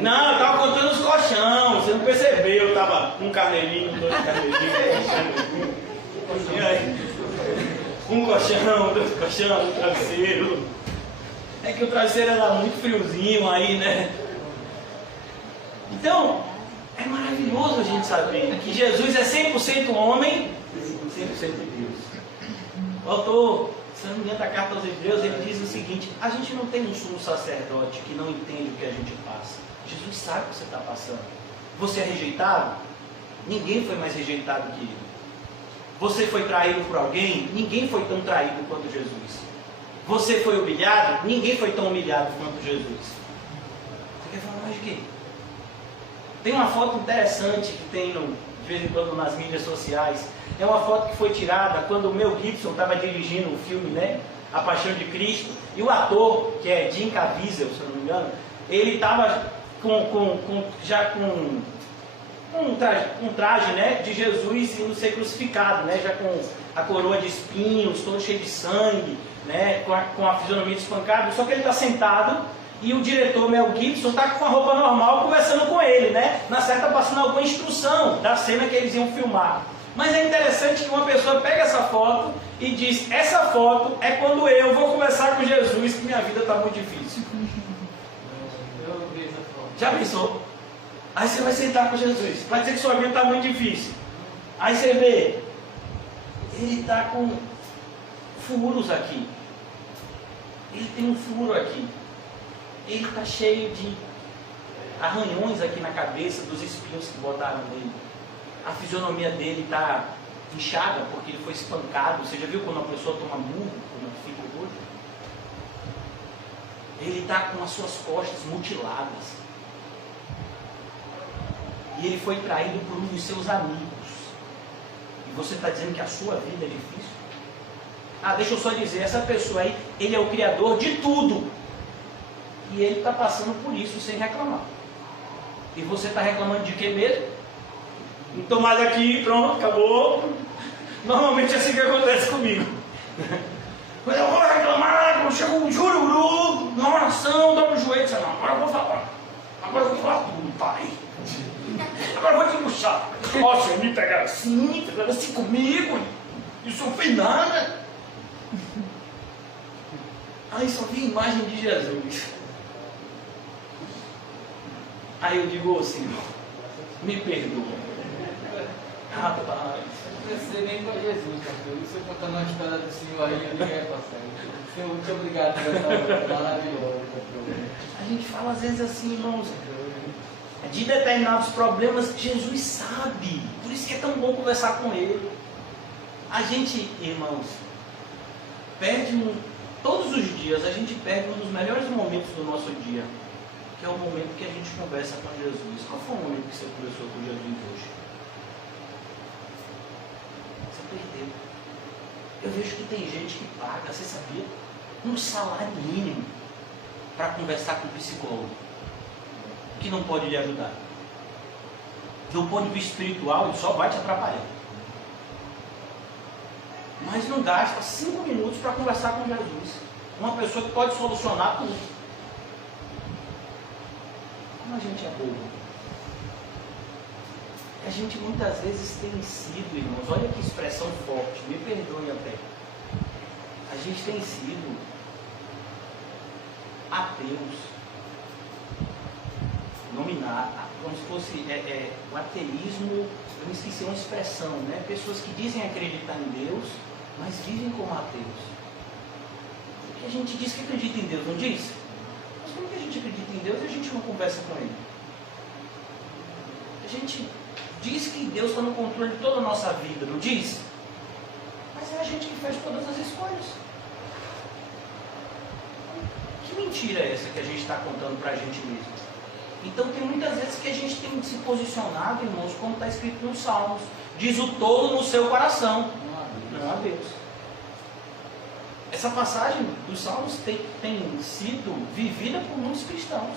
Não, eu estava contando os colchão, você não percebeu, eu estava um carneirinho, 2 carneirinhos, e aí, um colchão, 2 colchão, um travesseiro. É que o travesseiro era muito friozinho aí, né? Então, é maravilhoso a gente saber que Jesus é 100% homem e 100% Deus. O autor, se não me engano, da carta aos Hebreus, ele diz o seguinte: a gente não tem um sumo sacerdote que não entende o que a gente passa. Jesus sabe o que você está passando. Você é rejeitado? Ninguém foi mais rejeitado que ele. Você foi traído por alguém? Ninguém foi tão traído quanto Jesus. Você foi humilhado? Ninguém foi tão humilhado quanto Jesus. Você quer falar mais de quê? Tem uma foto interessante que tem de vez em quando nas mídias sociais. É uma foto que foi tirada quando o Mel Gibson estava dirigindo o filme, né? A Paixão de Cristo. E o ator, que é Jim Caviezel, se eu não me engano, ele estava um traje, né, de Jesus indo ser crucificado, né, já com a coroa de espinhos, todo cheio de sangue, né, com a fisionomia espancada, só que ele está sentado e o diretor Mel Gibson está com uma roupa normal conversando com ele, né, na certa passando alguma instrução da cena que eles iam filmar. Mas é interessante que uma pessoa pega essa foto e diz, essa foto é quando eu vou conversar com Jesus, que minha vida está muito difícil. Eu vi essa foto. Já pensou? Aí você vai sentar com Jesus, vai dizer que sua vida está muito difícil. Aí você vê, ele está com furos aqui. Ele tem um furo aqui. Ele está cheio de arranhões aqui na cabeça dos espinhos que botaram nele. A fisionomia dele está inchada porque ele foi espancado. Você já viu quando uma pessoa toma murro, quando fica hoje? Ele está com as suas costas mutiladas. E ele foi traído por um dos seus amigos. E você está dizendo que a sua vida é difícil? Ah, deixa eu só dizer, essa pessoa aí, ele é o criador de tudo. E ele está passando por isso sem reclamar. E você está reclamando de quê mesmo? Não estou mais aqui, pronto, acabou. Normalmente é assim que acontece comigo. Mas eu vou reclamar, quando chega um jururu, na oração, dá no joelho, não, agora eu vou falar. Agora eu vou falar tudo, pai. Agora eu vou te puxar. Nossa, me pegaram assim comigo. Isso não fez nada. Aí só vi a imagem de Jesus. Aí eu digo, Senhor, me perdoa. Rapaz. Você nem com Jesus, pastor. Isso eu contando uma história do Senhor aí, eu liguei para você. Senhor, muito obrigado por essa obra maravilhosa, pastor. A gente fala às vezes assim, irmãos, de determinados problemas que Jesus sabe. Por isso que é tão bom conversar com Ele. A gente, irmãos, todos os dias a gente perde um dos melhores momentos do nosso dia, que é o momento que a gente conversa com Jesus. Qual foi o momento que você conversou com Jesus hoje? Você perdeu. Eu vejo que tem gente que paga, você sabia? Um salário mínimo para conversar com um psicólogo que não pode lhe ajudar. Do ponto de vista espiritual, ele só vai te atrapalhar. Mas não gasta 5 minutos para conversar com Jesus. Uma pessoa que pode solucionar tudo. Como a gente é bobo. A gente muitas vezes tem sido, irmãos, olha que expressão forte, me perdoem até. A gente tem sido ateus. Nominar, como se fosse o ateísmo, eu me esqueci uma expressão, né? Pessoas que dizem acreditar em Deus, mas vivem como ateus. Porque a gente diz que acredita em Deus, não diz? Mas como que a gente acredita em Deus e a gente não conversa com Ele? A gente diz que Deus está no controle de toda a nossa vida, não diz? Mas é a gente que faz todas as escolhas. Que mentira é essa que a gente está contando para a gente mesmo? Então tem muitas vezes que a gente tem se posicionado, irmãos, como está escrito nos Salmos. Diz o tolo no seu coração. Não a Deus. Essa passagem dos Salmos tem sido vivida por muitos cristãos.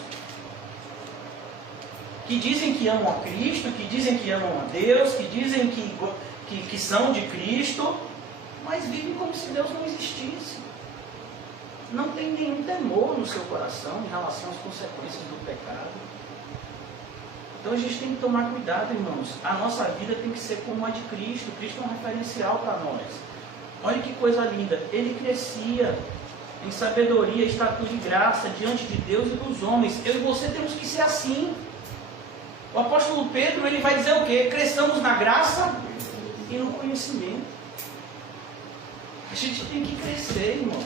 Que dizem que amam a Cristo, que dizem que amam a Deus, que dizem que são de Cristo, mas vivem como se Deus não existisse. Não tem nenhum temor no seu coração em relação às consequências do pecado. Então a gente tem que tomar cuidado, irmãos. A nossa vida tem que ser como a de Cristo. Cristo é um referencial para nós. Olha que coisa linda. Ele crescia em sabedoria, estatura e graça diante de Deus e dos homens. Eu e você temos que ser assim. O apóstolo Pedro, ele vai dizer o quê? Cresçamos na graça e no conhecimento. A gente tem que crescer, irmãos.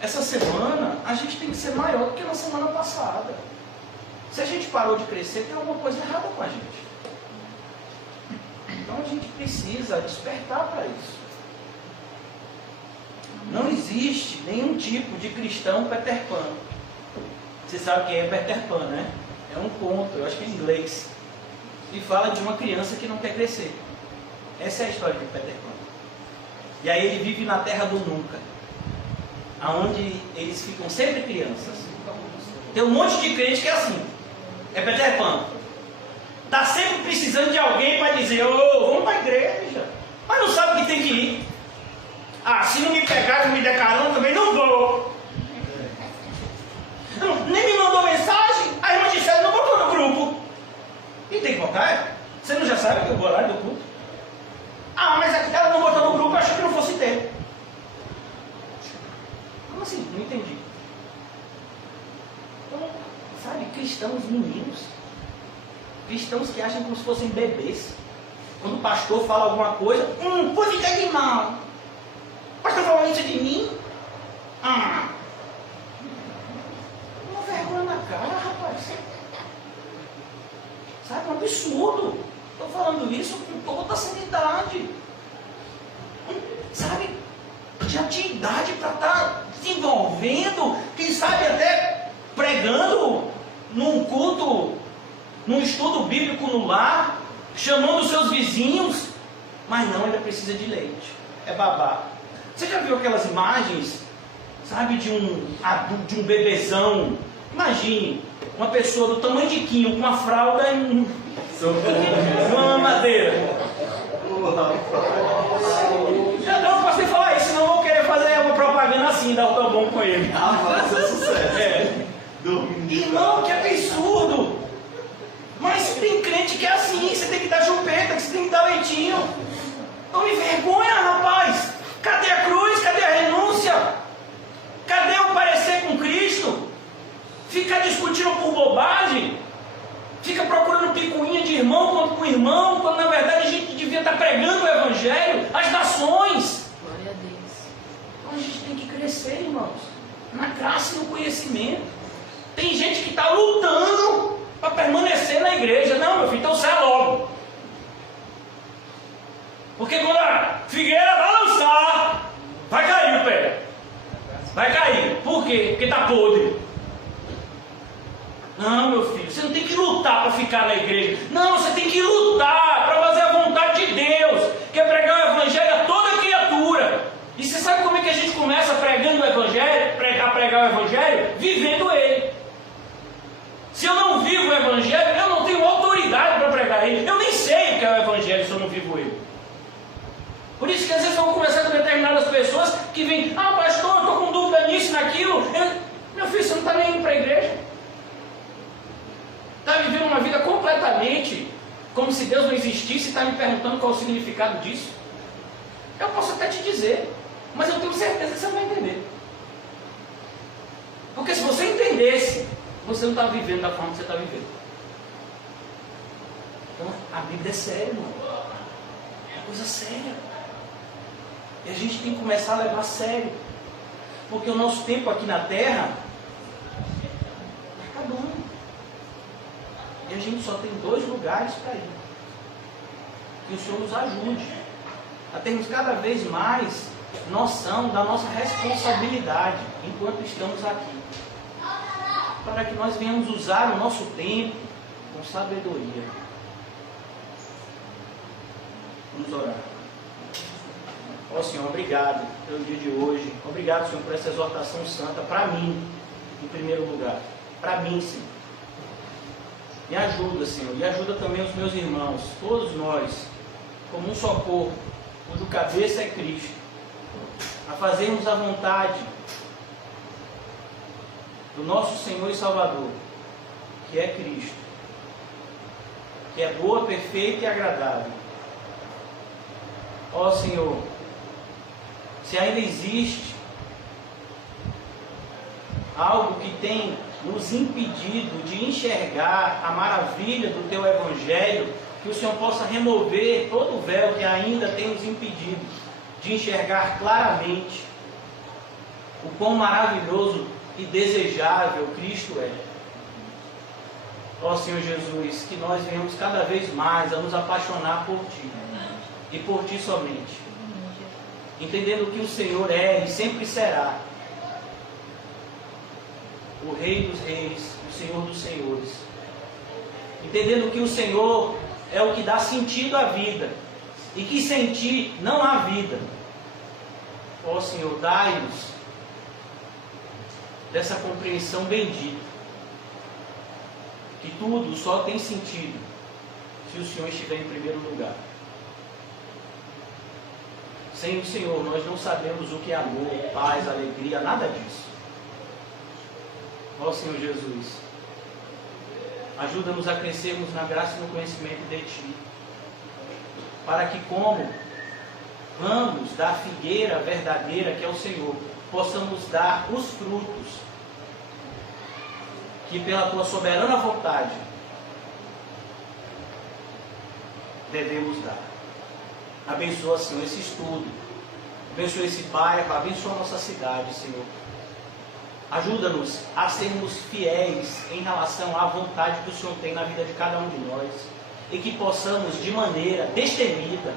Essa semana, a gente tem que ser maior do que na semana passada. Se a gente parou de crescer, tem alguma coisa errada com a gente. Então a gente precisa despertar para isso. Não existe nenhum tipo de cristão Peter Pan. Você sabe quem é Peter Pan, né? É um conto, eu acho que é em inglês. E fala de uma criança que não quer crescer. Essa é a história de Peter Pan. E aí ele vive na terra do nunca, aonde eles ficam sempre crianças. Tem um monte de crente que é assim. É Peter Pan. Está sempre precisando de alguém para dizer, ô, vamos para a igreja. Mas não sabe que tem que ir. Ah, se não me pegar, não me der carona, também não vou. Não, nem me mandou mensagem, a irmã Gisele não botou no grupo. E tem que botar, é? Você não já sabe que eu vou lá do culto? Ah, mas ela não botou no grupo, eu achei que não fosse ter. Como assim? Não entendi. Então, sabe, cristãos meninos. Cristãos que acham como se fossem bebês. Quando o pastor fala alguma coisa, vou ficar de mal. O pastor falou isso de mim? Uma vergonha na cara, rapaz. Sabe, é um absurdo. Estou falando isso com toda a seriedade. Sabe, já tinha idade para estar se envolvendo, quem sabe até pregando num culto, num estudo bíblico no lar, chamando os seus vizinhos, mas não, ainda precisa de leite. É babá. Você já viu aquelas imagens, sabe, de um bebezão? Imagine, uma pessoa do tamanho de Quinho, com uma fralda e uma mamadeira. Já não posso nem falar isso, senão eu vou querer fazer uma propaganda assim, dar o tão bom com ele. Vai ser sucesso. É. Irmão, que absurdo! Mas tem crente que é assim, você tem que dar chupeta, que você tem que dar leitinho. Não me vergonha, rapaz! Cadê a cruz? Cadê a renúncia? Cadê o parecer com Cristo? Fica discutindo por bobagem? Fica procurando picuinha de irmão com irmão, quando na verdade a gente devia estar pregando o Evangelho às nações. Glória a Deus. Então a gente tem que crescer, irmãos, na graça e no conhecimento. Tem gente que está lutando para permanecer na igreja. Não, meu filho, então sai logo. Porque quando a figueira balançar, vai cair o pé. Vai cair. Por quê? Porque está podre. Não, meu filho, você não tem que lutar para ficar na igreja. Não, você tem que lutar para fazer a vontade de Deus, que é pregar o Evangelho a toda criatura. E você sabe como é que a gente começa pregando o Evangelho, a pregar o Evangelho? Vivendo ele. Se eu não vivo o Evangelho, eu não tenho autoridade para pregar ele. Eu nem sei o que é o Evangelho se eu não vivo ele. Por isso que às vezes eu vou conversar com determinadas pessoas que vêm, pastor, eu estou com dúvida nisso, naquilo. Meu filho, você não está nem indo para a igreja. Está vivendo uma vida completamente como se Deus não existisse e está me perguntando qual é o significado disso. Eu posso até te dizer, mas eu tenho certeza que você não vai entender. Porque se você entendesse, você não está vivendo da forma que você está vivendo. Então a Bíblia é séria, irmão. É uma coisa séria. E a gente tem que começar a levar a sério. Porque o nosso tempo aqui na terra está acabando. E a gente só tem 2 lugares para ir. Que o Senhor nos ajude a termos cada vez mais noção da nossa responsabilidade enquanto estamos aqui. Para que nós venhamos usar o nosso tempo com sabedoria. Vamos orar. Ó Senhor, obrigado pelo dia de hoje. Obrigado, Senhor, por essa exortação santa para mim, em primeiro lugar. Para mim, Senhor. Me ajuda, Senhor, e ajuda também os meus irmãos, todos nós, como um só corpo, cujo cabeça é Cristo, a fazermos a vontade do nosso Senhor e Salvador, que é Cristo, que é boa, perfeita e agradável. Ó Senhor, se ainda existe algo que tem nos impedido de enxergar a maravilha do Teu Evangelho, que o Senhor possa remover todo o véu que ainda tem nos impedido de enxergar claramente o quão maravilhoso e desejável Cristo é. Ó Senhor Jesus, que nós venhamos cada vez mais a nos apaixonar por Ti e por Ti somente, entendendo que o Senhor é e sempre será o Rei dos Reis, o Senhor dos Senhores, entendendo que o Senhor é o que dá sentido à vida e que sem Ti não há vida. Ó Senhor, dai-nos dessa compreensão bendita, que tudo só tem sentido se o Senhor estiver em primeiro lugar. Sem o Senhor, nós não sabemos o que é amor, paz, alegria, nada disso. Ó Senhor Jesus, ajuda-nos a crescermos na graça e no conhecimento de Ti, para que, como ramos da figueira verdadeira que é o Senhor, possamos dar os frutos que pela Tua soberana vontade devemos dar. Abençoa, Senhor, esse estudo, abençoa esse bairro, abençoa a nossa cidade, Senhor. Ajuda-nos a sermos fiéis em relação à vontade que o Senhor tem na vida de cada um de nós, e que possamos, de maneira destemida,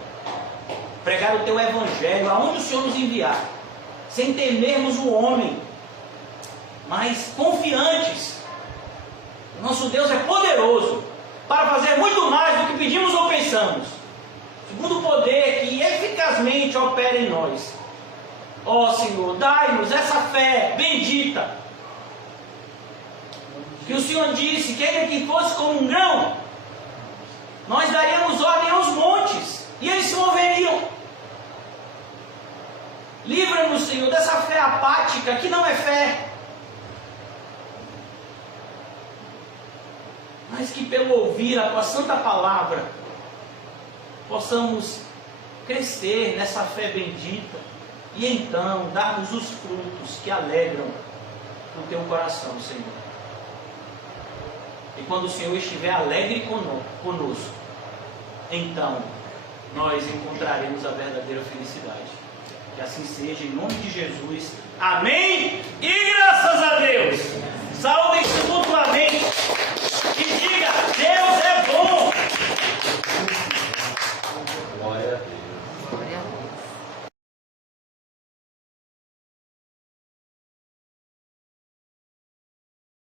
pregar o Teu Evangelho aonde o Senhor nos enviar, sem temermos o homem, mas confiantes. Nosso Deus é poderoso para fazer muito mais do que pedimos ou pensamos, segundo o poder que eficazmente opera em nós. Ó Senhor, dai-nos essa fé bendita, que o Senhor disse que ainda que fosse como um grão, nós daríamos ordem aos montes, e eles se moveriam. Livra-nos, Senhor, dessa fé apática, que não é fé, mas que pelo ouvir a Tua santa palavra, possamos crescer nessa fé bendita, e então darmos os frutos que alegram o Teu coração, Senhor. E quando o Senhor estiver alegre conosco, então nós encontraremos a verdadeira felicidade. Que assim seja, em nome de Jesus. Amém.